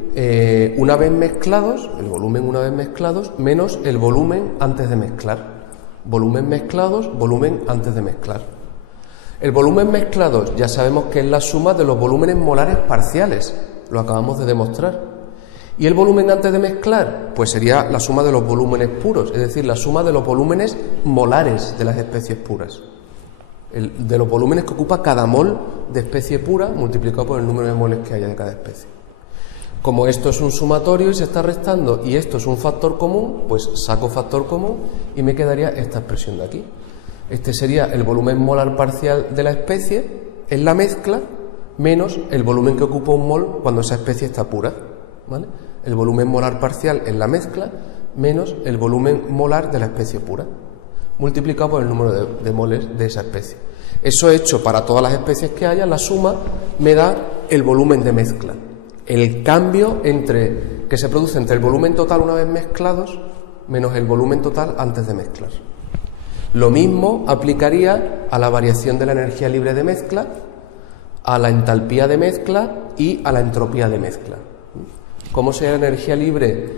una vez mezclados, menos el volumen antes de mezclar. Volumen mezclados, volumen antes de mezclar. El volumen mezclados ya sabemos que es la suma de los volúmenes molares parciales, lo acabamos de demostrar. Y el volumen antes de mezclar, pues sería la suma de los volúmenes puros, es decir, la suma de los volúmenes molares de las especies puras. De los volúmenes que ocupa cada mol de especie pura multiplicado por el número de moles que haya de cada especie. Como esto es un sumatorio y se está restando y esto es un factor común, pues saco factor común y me quedaría esta expresión de aquí. Este sería el volumen molar parcial de la especie en la mezcla menos el volumen que ocupa un mol cuando esa especie está pura, ¿vale? El volumen molar parcial en la mezcla menos el volumen molar de la especie pura, multiplicado por el número de moles de esa especie. Eso hecho para todas las especies que haya, la suma me da el volumen de mezcla. El cambio que se produce entre el volumen total una vez mezclados menos el volumen total antes de mezclar. Lo mismo aplicaría a la variación de la energía libre de mezcla, a la entalpía de mezcla y a la entropía de mezcla. ¿Cómo sería la energía libre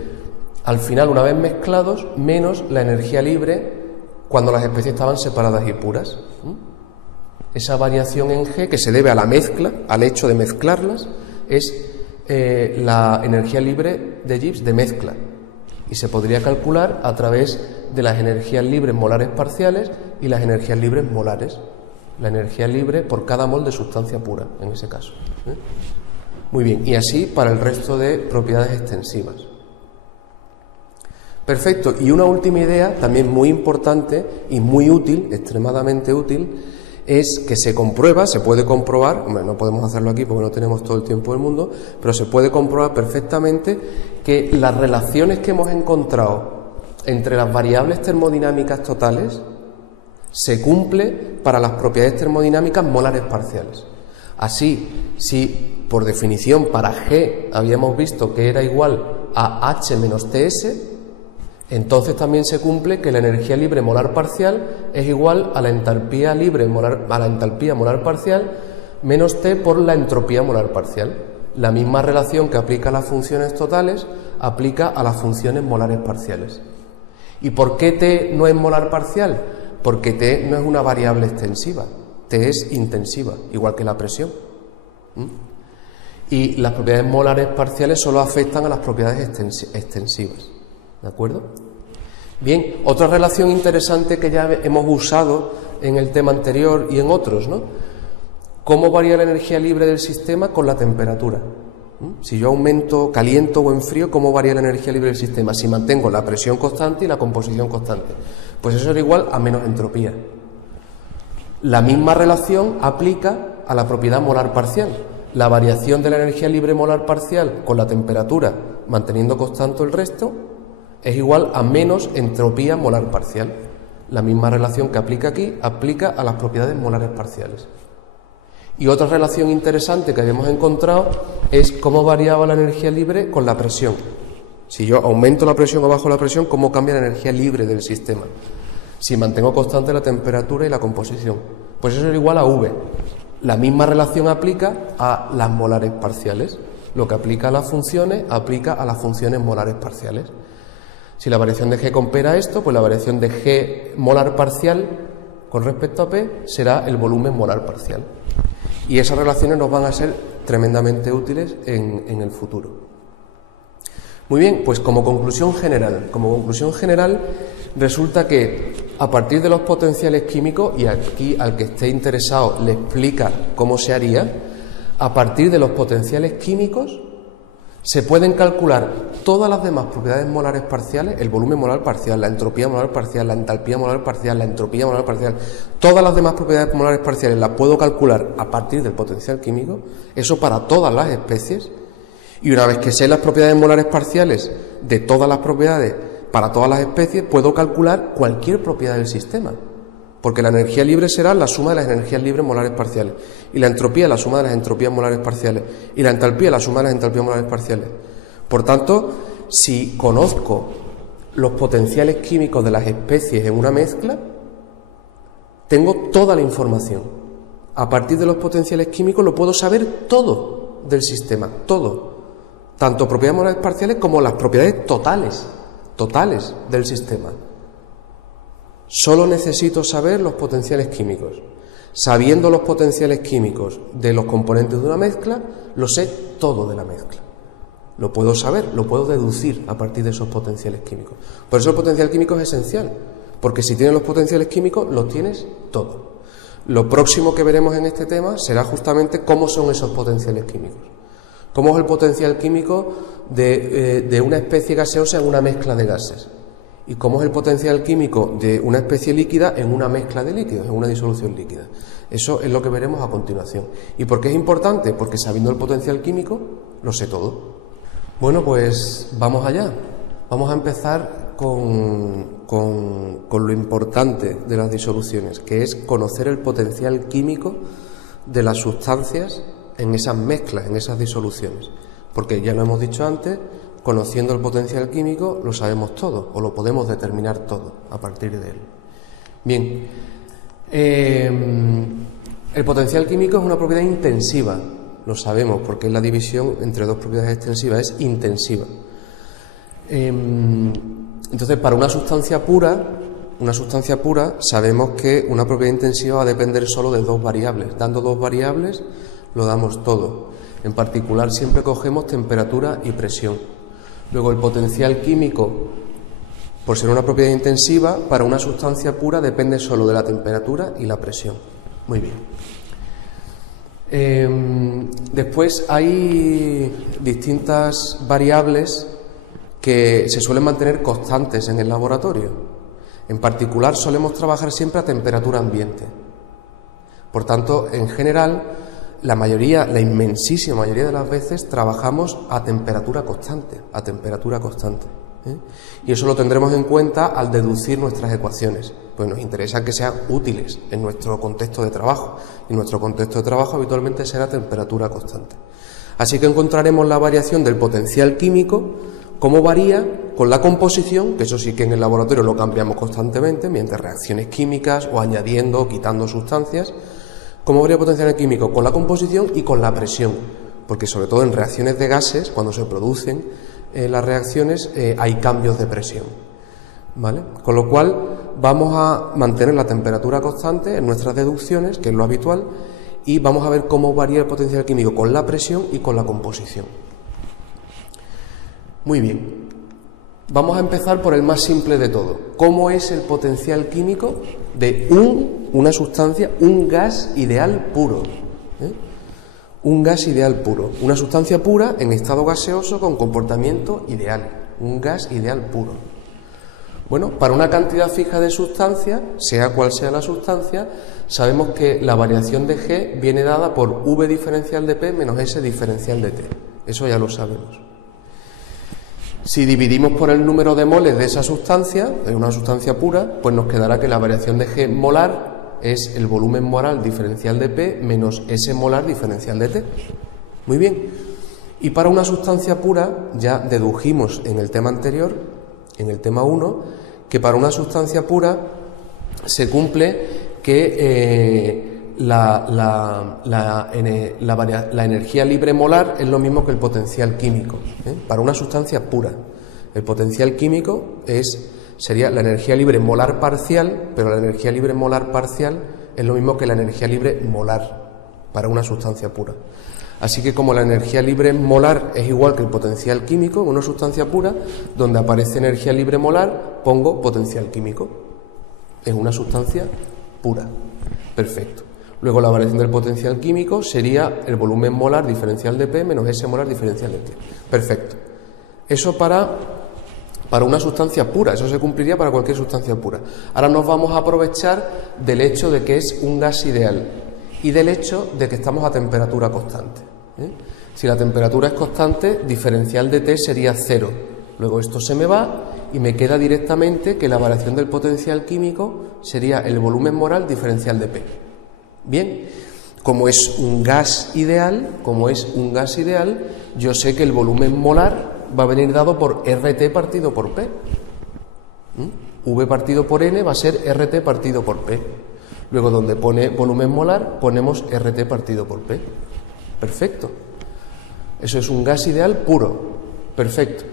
al final una vez mezclados menos la energía libre cuando las especies estaban separadas y puras? Esa variación en G, que se debe a la mezcla, al hecho de mezclarlas, es la energía libre de Gibbs de mezcla, y se podría calcular a través de las energías libres molares parciales y las energías libres molares, la energía libre por cada mol de sustancia pura en ese caso. Muy bien, y así para el resto de propiedades extensivas. Perfecto, y una última idea también muy importante y muy útil, extremadamente útil, es que se puede comprobar, hombre, no podemos hacerlo aquí porque no tenemos todo el tiempo del mundo, pero se puede comprobar perfectamente que las relaciones que hemos encontrado entre las variables termodinámicas totales se cumple para las propiedades termodinámicas molares parciales. Así, si por definición para G habíamos visto que era igual a H menos TS, entonces también se cumple que la energía libre molar parcial es igual a la entalpía molar parcial menos T por la entropía molar parcial. La misma relación que aplica a las funciones totales aplica a las funciones molares parciales. ¿Y por qué T no es molar parcial? Porque T no es una variable extensiva, T es intensiva, igual que la presión. Y las propiedades molares parciales solo afectan a las propiedades extensivas. ¿De acuerdo? Bien, otra relación interesante que ya hemos usado en el tema anterior y en otros, ¿no? ¿Cómo varía la energía libre del sistema con la temperatura? Si yo caliento o enfrío, ¿cómo varía la energía libre del sistema? Si mantengo la presión constante y la composición constante. Pues eso era igual a menos entropía. La misma relación aplica a la propiedad molar parcial. La variación de la energía libre molar parcial con la temperatura, manteniendo constante el resto, es igual a menos entropía molar parcial. La misma relación que aplica aquí aplica a las propiedades molares parciales. Y otra relación interesante que habíamos encontrado es cómo variaba la energía libre con la presión. Si yo aumento la presión o bajo la presión, ¿cómo cambia la energía libre del sistema? Si mantengo constante la temperatura y la composición. Pues eso es igual a V. La misma relación aplica a las molares parciales. Lo que aplica a las funciones, aplica a las funciones molares parciales. Si la variación de G compara esto, pues la variación de G molar parcial con respecto a P será el volumen molar parcial. Y esas relaciones nos van a ser tremendamente útiles en el futuro. Muy bien, pues como conclusión general, resulta que a partir de los potenciales químicos, y aquí al que esté interesado le explica cómo se haría, a partir de los potenciales químicos se pueden calcular todas las demás propiedades molares parciales, el volumen molar parcial, la entropía molar parcial, la entalpía molar parcial, la entropía molar parcial, todas las demás propiedades molares parciales las puedo calcular a partir del potencial químico, eso para todas las especies, y una vez que sé las propiedades molares parciales de todas las propiedades para todas las especies, puedo calcular cualquier propiedad del sistema, porque la energía libre será la suma de las energías libres molares parciales, y la entropía la suma de las entropías molares parciales, y la entalpía la suma de las entalpías molares parciales. Por tanto, si conozco los potenciales químicos de las especies en una mezcla, tengo toda la información. A partir de los potenciales químicos lo puedo saber todo del sistema, todo. Tanto propiedades molares parciales como las propiedades totales del sistema. Solo necesito saber los potenciales químicos. Sabiendo los potenciales químicos de los componentes de una mezcla, lo sé todo de la mezcla. Lo puedo saber, lo puedo deducir a partir de esos potenciales químicos. Por eso el potencial químico es esencial, porque si tienes los potenciales químicos, los tienes todo. Lo próximo que veremos en este tema será justamente cómo son esos potenciales químicos. ¿Cómo es el potencial químico de una especie gaseosa en una mezcla de gases? ¿Y cómo es el potencial químico de una especie líquida en una mezcla de líquidos, en una disolución líquida? Eso es lo que veremos a continuación. ¿Y por qué es importante? Porque sabiendo el potencial químico, lo sé todo. Bueno, pues vamos allá. Vamos a empezar con lo importante de las disoluciones, que es conocer el potencial químico de las sustancias en esas mezclas, en esas disoluciones, porque ya lo hemos dicho antes, conociendo el potencial químico lo sabemos todo, o lo podemos determinar todo a partir de él. Bien, el potencial químico es una propiedad intensiva, lo sabemos, porque es la división entre dos propiedades extensivas, es intensiva. Entonces, para una sustancia pura, sabemos que una propiedad intensiva va a depender solo de dos variables. Dando dos variables, lo damos todo. En particular, siempre cogemos temperatura y presión. Luego, el potencial químico, por ser una propiedad intensiva, para una sustancia pura depende solo de la temperatura y la presión. Muy bien. Después hay distintas variables que se suelen mantener constantes en el laboratorio. En particular, solemos trabajar siempre a temperatura ambiente. Por tanto, en general, la inmensísima mayoría de las veces trabajamos a temperatura constante, Y eso lo tendremos en cuenta al deducir nuestras ecuaciones, pues nos interesa que sean útiles en nuestro contexto de trabajo, y nuestro contexto de trabajo habitualmente será temperatura constante. Así que encontraremos la variación del potencial químico, cómo varía con la composición, que eso sí que en el laboratorio lo cambiamos constantemente, mediante reacciones químicas o añadiendo o quitando sustancias. ¿Cómo varía el potencial químico? Con la composición y con la presión, porque sobre todo en reacciones de gases, cuando se producen las reacciones, hay cambios de presión, ¿vale? Con lo cual vamos a mantener la temperatura constante en nuestras deducciones, que es lo habitual, y vamos a ver cómo varía el potencial químico con la presión y con la composición. Muy bien, vamos a empezar por el más simple de todo. ¿Cómo es el potencial químico de una sustancia, un gas ideal puro? Un gas ideal puro, una sustancia pura en estado gaseoso con comportamiento ideal, un gas ideal puro. Bueno, para una cantidad fija de sustancia, sea cual sea la sustancia, sabemos que la variación de G viene dada por V diferencial de P menos S diferencial de T. Eso ya lo sabemos. Si dividimos por el número de moles de esa sustancia, en una sustancia pura, pues nos quedará que la variación de G molar es el volumen molar diferencial de P menos S molar diferencial de T. Muy bien. Y para una sustancia pura, ya dedujimos en el tema anterior, en el tema 1, que para una sustancia pura se cumple que la energía libre molar es lo mismo que el potencial químico, para una sustancia pura. El potencial químico sería la energía libre molar parcial, pero la energía libre molar parcial es lo mismo que la energía libre molar para una sustancia pura. Así que como la energía libre molar es igual que el potencial químico en una sustancia pura, donde aparece energía libre molar, pongo potencial químico. Es una sustancia pura. Perfecto. Luego la variación del potencial químico sería el volumen molar diferencial de P menos S molar diferencial de T. Perfecto. Eso para una sustancia pura, eso se cumpliría para cualquier sustancia pura. Ahora nos vamos a aprovechar del hecho de que es un gas ideal y del hecho de que estamos a temperatura constante. Si la temperatura es constante, diferencial de T sería 0. Luego esto se me va y me queda directamente que la variación del potencial químico sería el volumen molar diferencial de P. Bien, como es un gas ideal, yo sé que el volumen molar va a venir dado por RT partido por P. V partido por N va a ser RT partido por P. Luego donde pone volumen molar ponemos RT partido por P. Perfecto. Eso es un gas ideal puro. Perfecto.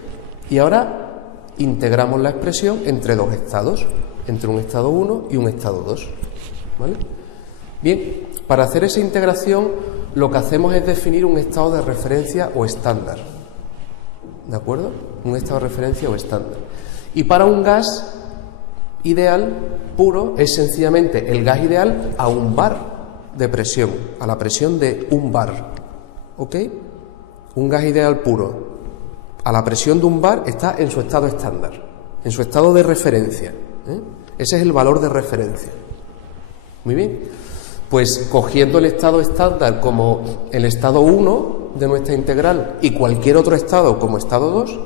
Y ahora integramos la expresión entre dos estados, entre un estado 1 y un estado 2. ¿Vale? Bien, para hacer esa integración lo que hacemos es definir un estado de referencia o estándar. ¿De acuerdo? Un estado de referencia o estándar. Y para un gas ideal puro es sencillamente el gas ideal a un bar de presión, a la presión de un bar. ¿Ok? Un gas ideal puro a la presión de un bar está en su estado estándar, en su estado de referencia. Ese es el valor de referencia. Muy bien. Pues cogiendo el estado estándar como el estado 1 de nuestra integral y cualquier otro estado como estado 2,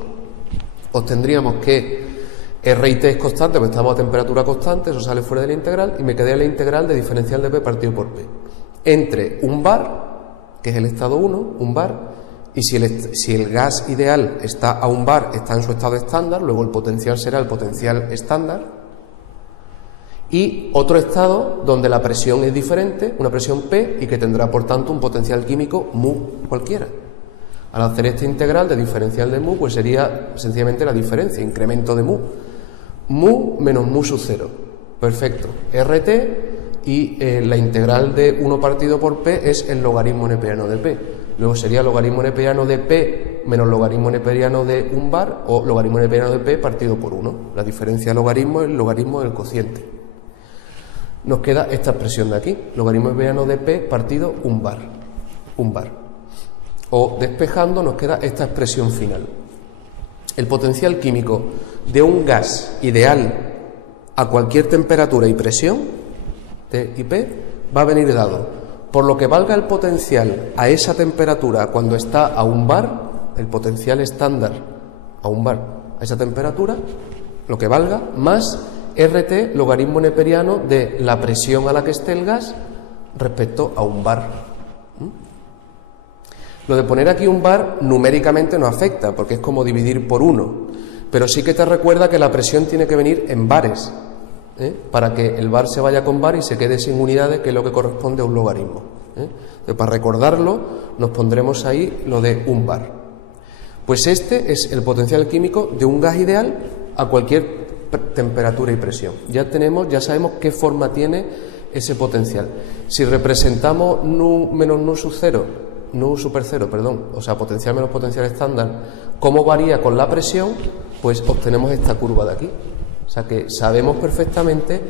obtendríamos que R y T es constante, porque estamos a temperatura constante, eso sale fuera de la integral, y me quedaría la integral de diferencial de P partido por P. Entre un bar, que es el estado 1, un bar, y si el gas ideal está a un bar, está en su estado estándar, luego el potencial será el potencial estándar, y otro estado donde la presión es diferente, una presión P, y que tendrá por tanto un potencial químico mu cualquiera. Al hacer esta integral de diferencial de mu, pues sería sencillamente la diferencia, incremento de mu. Mu menos mu sub 0. Perfecto. RT y la integral de 1 partido por P es el logaritmo neperiano de P. Luego sería logaritmo neperiano de P menos logaritmo neperiano de un bar o logaritmo neperiano de P partido por 1. La diferencia de logaritmo es el logaritmo del cociente. Nos queda esta expresión de aquí, logaritmo neperiano de P partido un bar. Un bar. O despejando nos queda esta expresión final. El potencial químico de un gas ideal a cualquier temperatura y presión, T y P, va a venir dado por lo que valga el potencial a esa temperatura cuando está a un bar, el potencial estándar a un bar a esa temperatura, lo que valga, más RT, logaritmo neperiano de la presión a la que esté el gas respecto a un bar. Lo de poner aquí un bar numéricamente no afecta, porque es como dividir por 1, pero sí que te recuerda que la presión tiene que venir en bares, para que el bar se vaya con bar y se quede sin unidades, que es lo que corresponde a un logaritmo. Entonces, para recordarlo, nos pondremos ahí lo de un bar. Pues este es el potencial químico de un gas ideal a cualquier temperatura y presión. Ya sabemos qué forma tiene ese potencial. Si representamos nu menos nu sub 0, nu super 0, perdón, o sea, potencial menos potencial estándar, cómo varía con la presión, pues obtenemos esta curva de aquí. O sea que sabemos perfectamente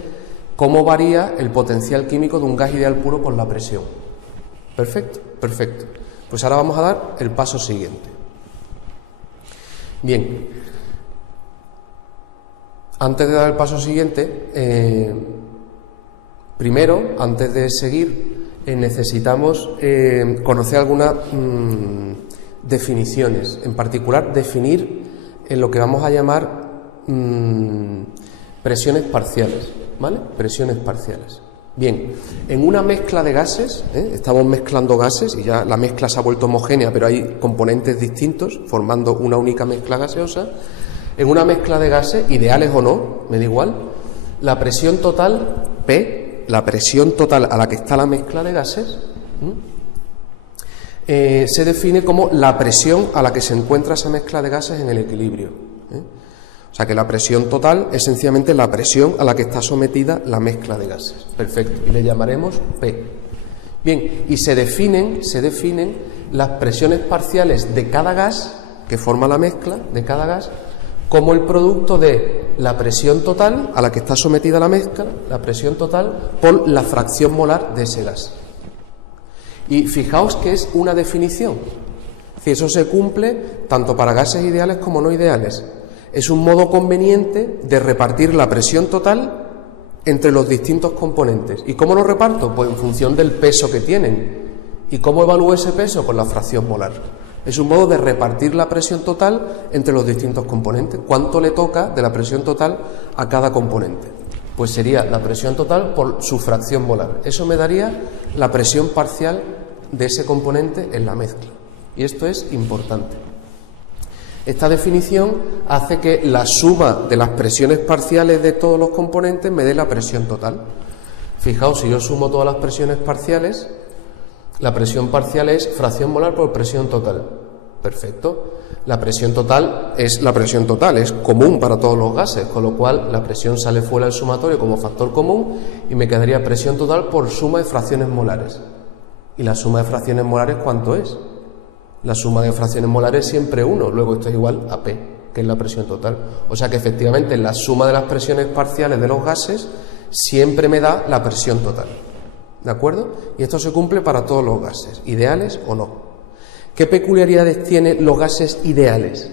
cómo varía el potencial químico de un gas ideal puro con la presión. Perfecto, perfecto. Pues ahora vamos a dar el paso siguiente. Bien, antes de dar el paso siguiente, primero, antes de seguir, necesitamos conocer algunas definiciones, en particular definir lo que vamos a llamar presiones parciales, ¿vale? Presiones parciales. Bien, en una mezcla de gases, estamos mezclando gases y ya la mezcla se ha vuelto homogénea, pero hay componentes distintos formando una única mezcla gaseosa. En una mezcla de gases, ideales o no, me da igual, la presión total, P, la presión total a la que está la mezcla de gases, se define como la presión a la que se encuentra esa mezcla de gases en el equilibrio. O sea que la presión total es sencillamente la presión a la que está sometida la mezcla de gases. Perfecto, y le llamaremos P. Bien, y se definen las presiones parciales de cada gas que forma la mezcla, de cada gas, como el producto de la presión total a la que está sometida la mezcla, la presión total, por la fracción molar de ese gas. Y fijaos que es una definición. Si eso se cumple tanto para gases ideales como no ideales. Es un modo conveniente de repartir la presión total entre los distintos componentes. ¿Y cómo lo reparto? Pues en función del peso que tienen. ¿Y cómo evalúo ese peso? Con la fracción molar. Es un modo de repartir la presión total entre los distintos componentes. ¿Cuánto le toca de la presión total a cada componente? Pues sería la presión total por su fracción molar. Eso me daría la presión parcial de ese componente en la mezcla. Y esto es importante. Esta definición hace que la suma de las presiones parciales de todos los componentes me dé la presión total. Fijaos, si yo sumo todas las presiones parciales, la presión parcial es fracción molar por presión total. Perfecto. La presión total es la presión total, es común para todos los gases, con lo cual la presión sale fuera del sumatorio como factor común y me quedaría presión total por suma de fracciones molares. ¿Y la suma de fracciones molares cuánto es? La suma de fracciones molares es siempre 1, luego esto es igual a P, que es la presión total. O sea que efectivamente la suma de las presiones parciales de los gases siempre me da la presión total. ¿De acuerdo? Y esto se cumple para todos los gases, ideales o no. ¿Qué peculiaridades tienen los gases ideales?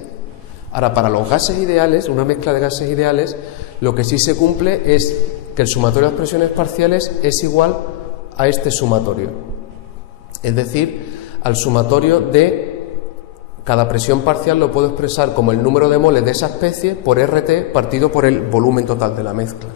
Ahora, para los gases ideales, una mezcla de gases ideales, lo que sí se cumple es que el sumatorio de las presiones parciales es igual a este sumatorio. Es decir, al sumatorio de cada presión parcial lo puedo expresar como el número de moles de esa especie por RT partido por el volumen total de la mezcla.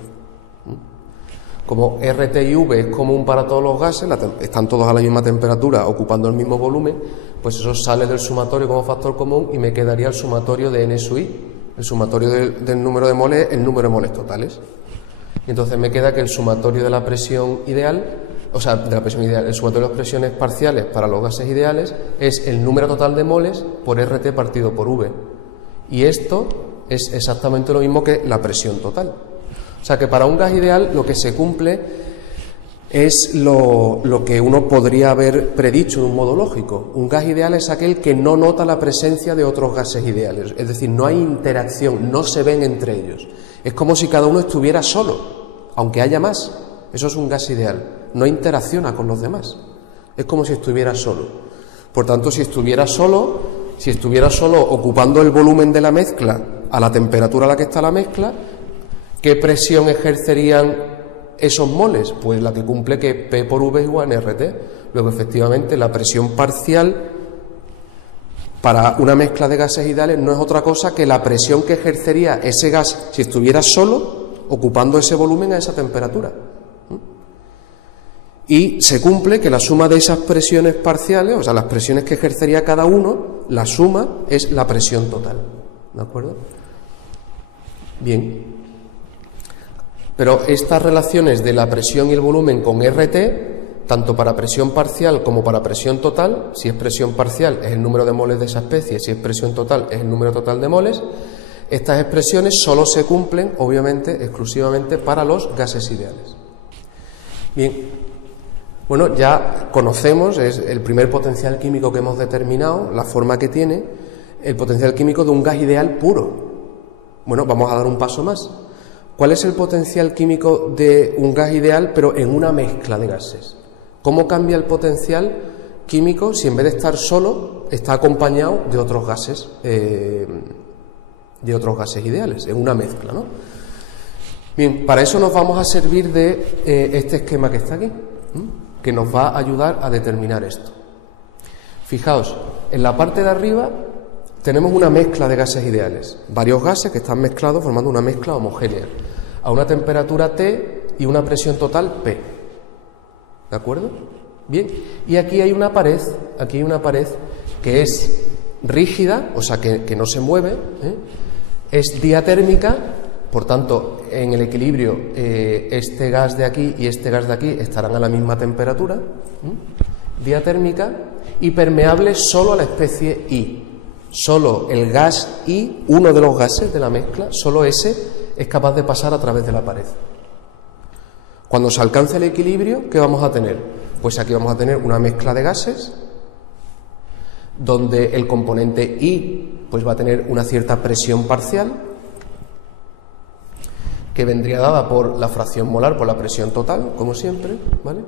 Como RT y V es común para todos los gases, están todos a la misma temperatura ocupando el mismo volumen, pues eso sale del sumatorio como factor común y me quedaría el sumatorio de N sub I. El sumatorio del número de moles, el número de moles totales. Y entonces me queda que el sumatorio de la presión ideal, o sea, de la presión ideal, el sumatorio de las presiones parciales para los gases ideales es el número total de moles por RT partido por V. Y esto es exactamente lo mismo que la presión total. O sea que para un gas ideal lo que se cumple es lo que uno podría haber predicho de un modo lógico. Un gas ideal es aquel que no nota la presencia de otros gases ideales. Es decir, no hay interacción, no se ven entre ellos. Es como si cada uno estuviera solo, aunque haya más. Eso es un gas ideal. No interacciona con los demás. Es como si estuviera solo. Por tanto, si estuviera solo ocupando el volumen de la mezcla a la temperatura a la que está la mezcla, ¿qué presión ejercerían esos moles? Pues la que cumple que P por V es igual a RT. Luego, efectivamente, la presión parcial para una mezcla de gases ideales no es otra cosa que la presión que ejercería ese gas si estuviera solo ocupando ese volumen a esa temperatura. Y se cumple que la suma de esas presiones parciales, o sea, las presiones que ejercería cada uno, la suma es la presión total. ¿De acuerdo? Bien. Pero estas relaciones de la presión y el volumen con RT, tanto para presión parcial como para presión total, si es presión parcial es el número de moles de esa especie, si es presión total es el número total de moles, estas expresiones solo se cumplen, obviamente, exclusivamente para los gases ideales. Bien. Bueno, ya conocemos, es el primer potencial químico que hemos determinado, la forma que tiene, el potencial químico de un gas ideal puro. Bueno, vamos a dar un paso más. ¿Cuál es el potencial químico de un gas ideal, pero en una mezcla de gases? ¿Cómo cambia el potencial químico si en vez de estar solo, está acompañado de otros gases ideales, en una mezcla, ¿no? Bien, para eso nos vamos a servir de este esquema que está aquí, que nos va a ayudar a determinar esto. Fijaos, en la parte de arriba tenemos una mezcla de gases ideales, varios gases que están mezclados formando una mezcla homogénea, a una temperatura T y una presión total P. ¿De acuerdo? Bien, y aquí hay una pared que es rígida, o sea que no se mueve, es diatérmica, por tanto, en el equilibrio este gas de aquí y este gas de aquí estarán a la misma temperatura, diatérmica, y permeable solo a la especie I. Solo el gas I, uno de los gases de la mezcla, solo ese es capaz de pasar a través de la pared. Cuando se alcance el equilibrio, ¿qué vamos a tener? Pues aquí vamos a tener una mezcla de gases donde el componente I pues va a tener una cierta presión parcial que vendría dada por la fracción molar, por la presión total, como siempre, ¿vale?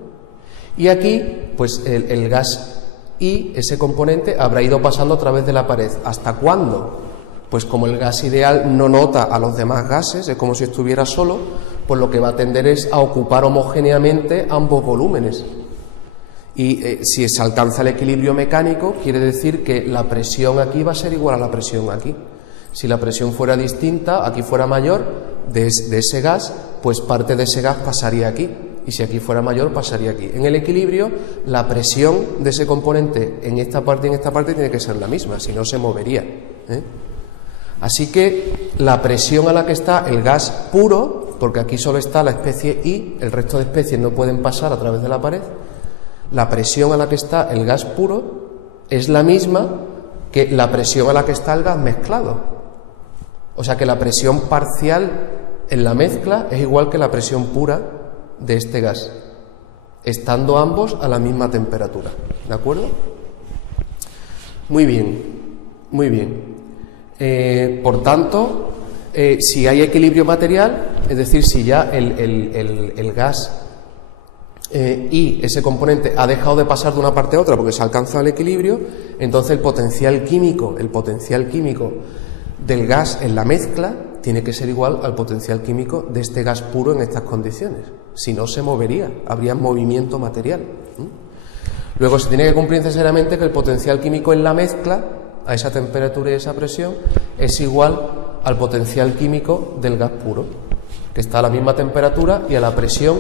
Y aquí, pues el gas I, ese componente, habrá ido pasando a través de la pared. ¿Hasta cuándo? Pues como el gas ideal no nota a los demás gases, es como si estuviera solo, pues lo que va a tender es a ocupar homogéneamente ambos volúmenes. Y si se alcanza el equilibrio mecánico, quiere decir que la presión aquí va a ser igual a la presión aquí. Si la presión fuera distinta, aquí fuera mayor, de ese gas, pues parte de ese gas pasaría aquí. Y si aquí fuera mayor, pasaría aquí. En el equilibrio, la presión de ese componente en esta parte y en esta parte tiene que ser la misma, si no se movería. Así que la presión a la que está el gas puro, porque aquí solo está la especie I, el resto de especies no pueden pasar a través de la pared, la presión a la que está el gas puro es la misma que la presión a la que está el gas mezclado. O sea que la presión parcial en la mezcla es igual que la presión pura de este gas, estando ambos a la misma temperatura. ¿De acuerdo? Muy bien, muy bien. Por tanto, si hay equilibrio material, es decir, si ya el gas y ese componente ha dejado de pasar de una parte a otra porque se alcanza el equilibrio, entonces el potencial químico del gas en la mezcla tiene que ser igual al potencial químico de este gas puro en estas condiciones. Si no, se movería, habría movimiento material. Luego se tiene que cumplir necesariamente que el potencial químico en la mezcla, a esa temperatura y esa presión, es igual al potencial químico del gas puro, que está a la misma temperatura y a la presión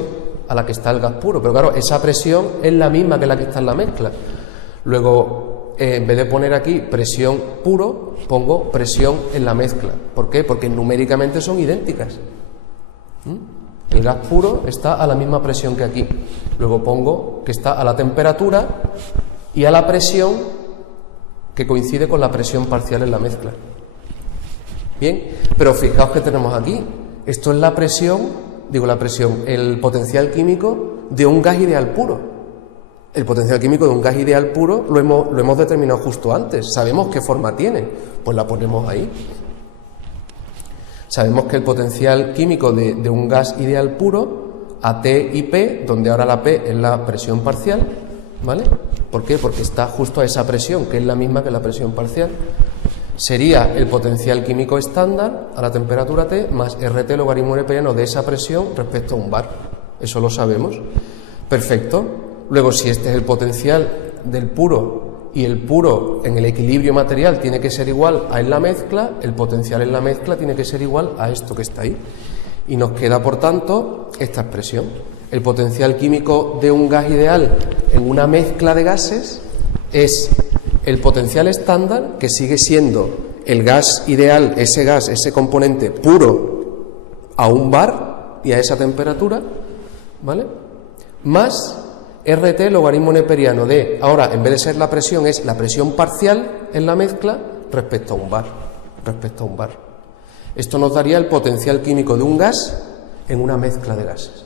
a la que está el gas puro. Pero claro, esa presión es la misma que la que está en la mezcla. Luego, en vez de poner aquí presión puro, pongo presión en la mezcla. ¿Por qué? Porque numéricamente son idénticas. El gas puro está a la misma presión que aquí. Luego pongo que está a la temperatura y a la presión que coincide con la presión parcial en la mezcla. Bien, pero fijaos que tenemos aquí. Esto es la presión, el potencial químico de un gas ideal puro. El potencial químico de un gas ideal puro lo hemos determinado justo antes. Sabemos qué forma tiene, pues la ponemos ahí. Sabemos que el potencial químico de un gas ideal puro, a T y P, donde ahora la P es la presión parcial, ¿vale? ¿Por qué? Porque está justo a esa presión, que es la misma que la presión parcial. Sería el potencial químico estándar a la temperatura T más RT logaritmo neperiano de esa presión respecto a un bar. Eso lo sabemos. Perfecto. Luego, si este es el potencial del puro y el puro en el equilibrio material tiene que ser igual a en la mezcla, el potencial en la mezcla tiene que ser igual a esto que está ahí. Y nos queda, por tanto, esta expresión. El potencial químico de un gas ideal en una mezcla de gases es el potencial estándar, que sigue siendo el gas ideal, ese componente puro a un bar y a esa temperatura, ¿vale? Más RT logaritmo neperiano de, ahora en vez de ser la presión, es la presión parcial en la mezcla respecto a un bar. Esto nos daría el potencial químico de un gas en una mezcla de gases.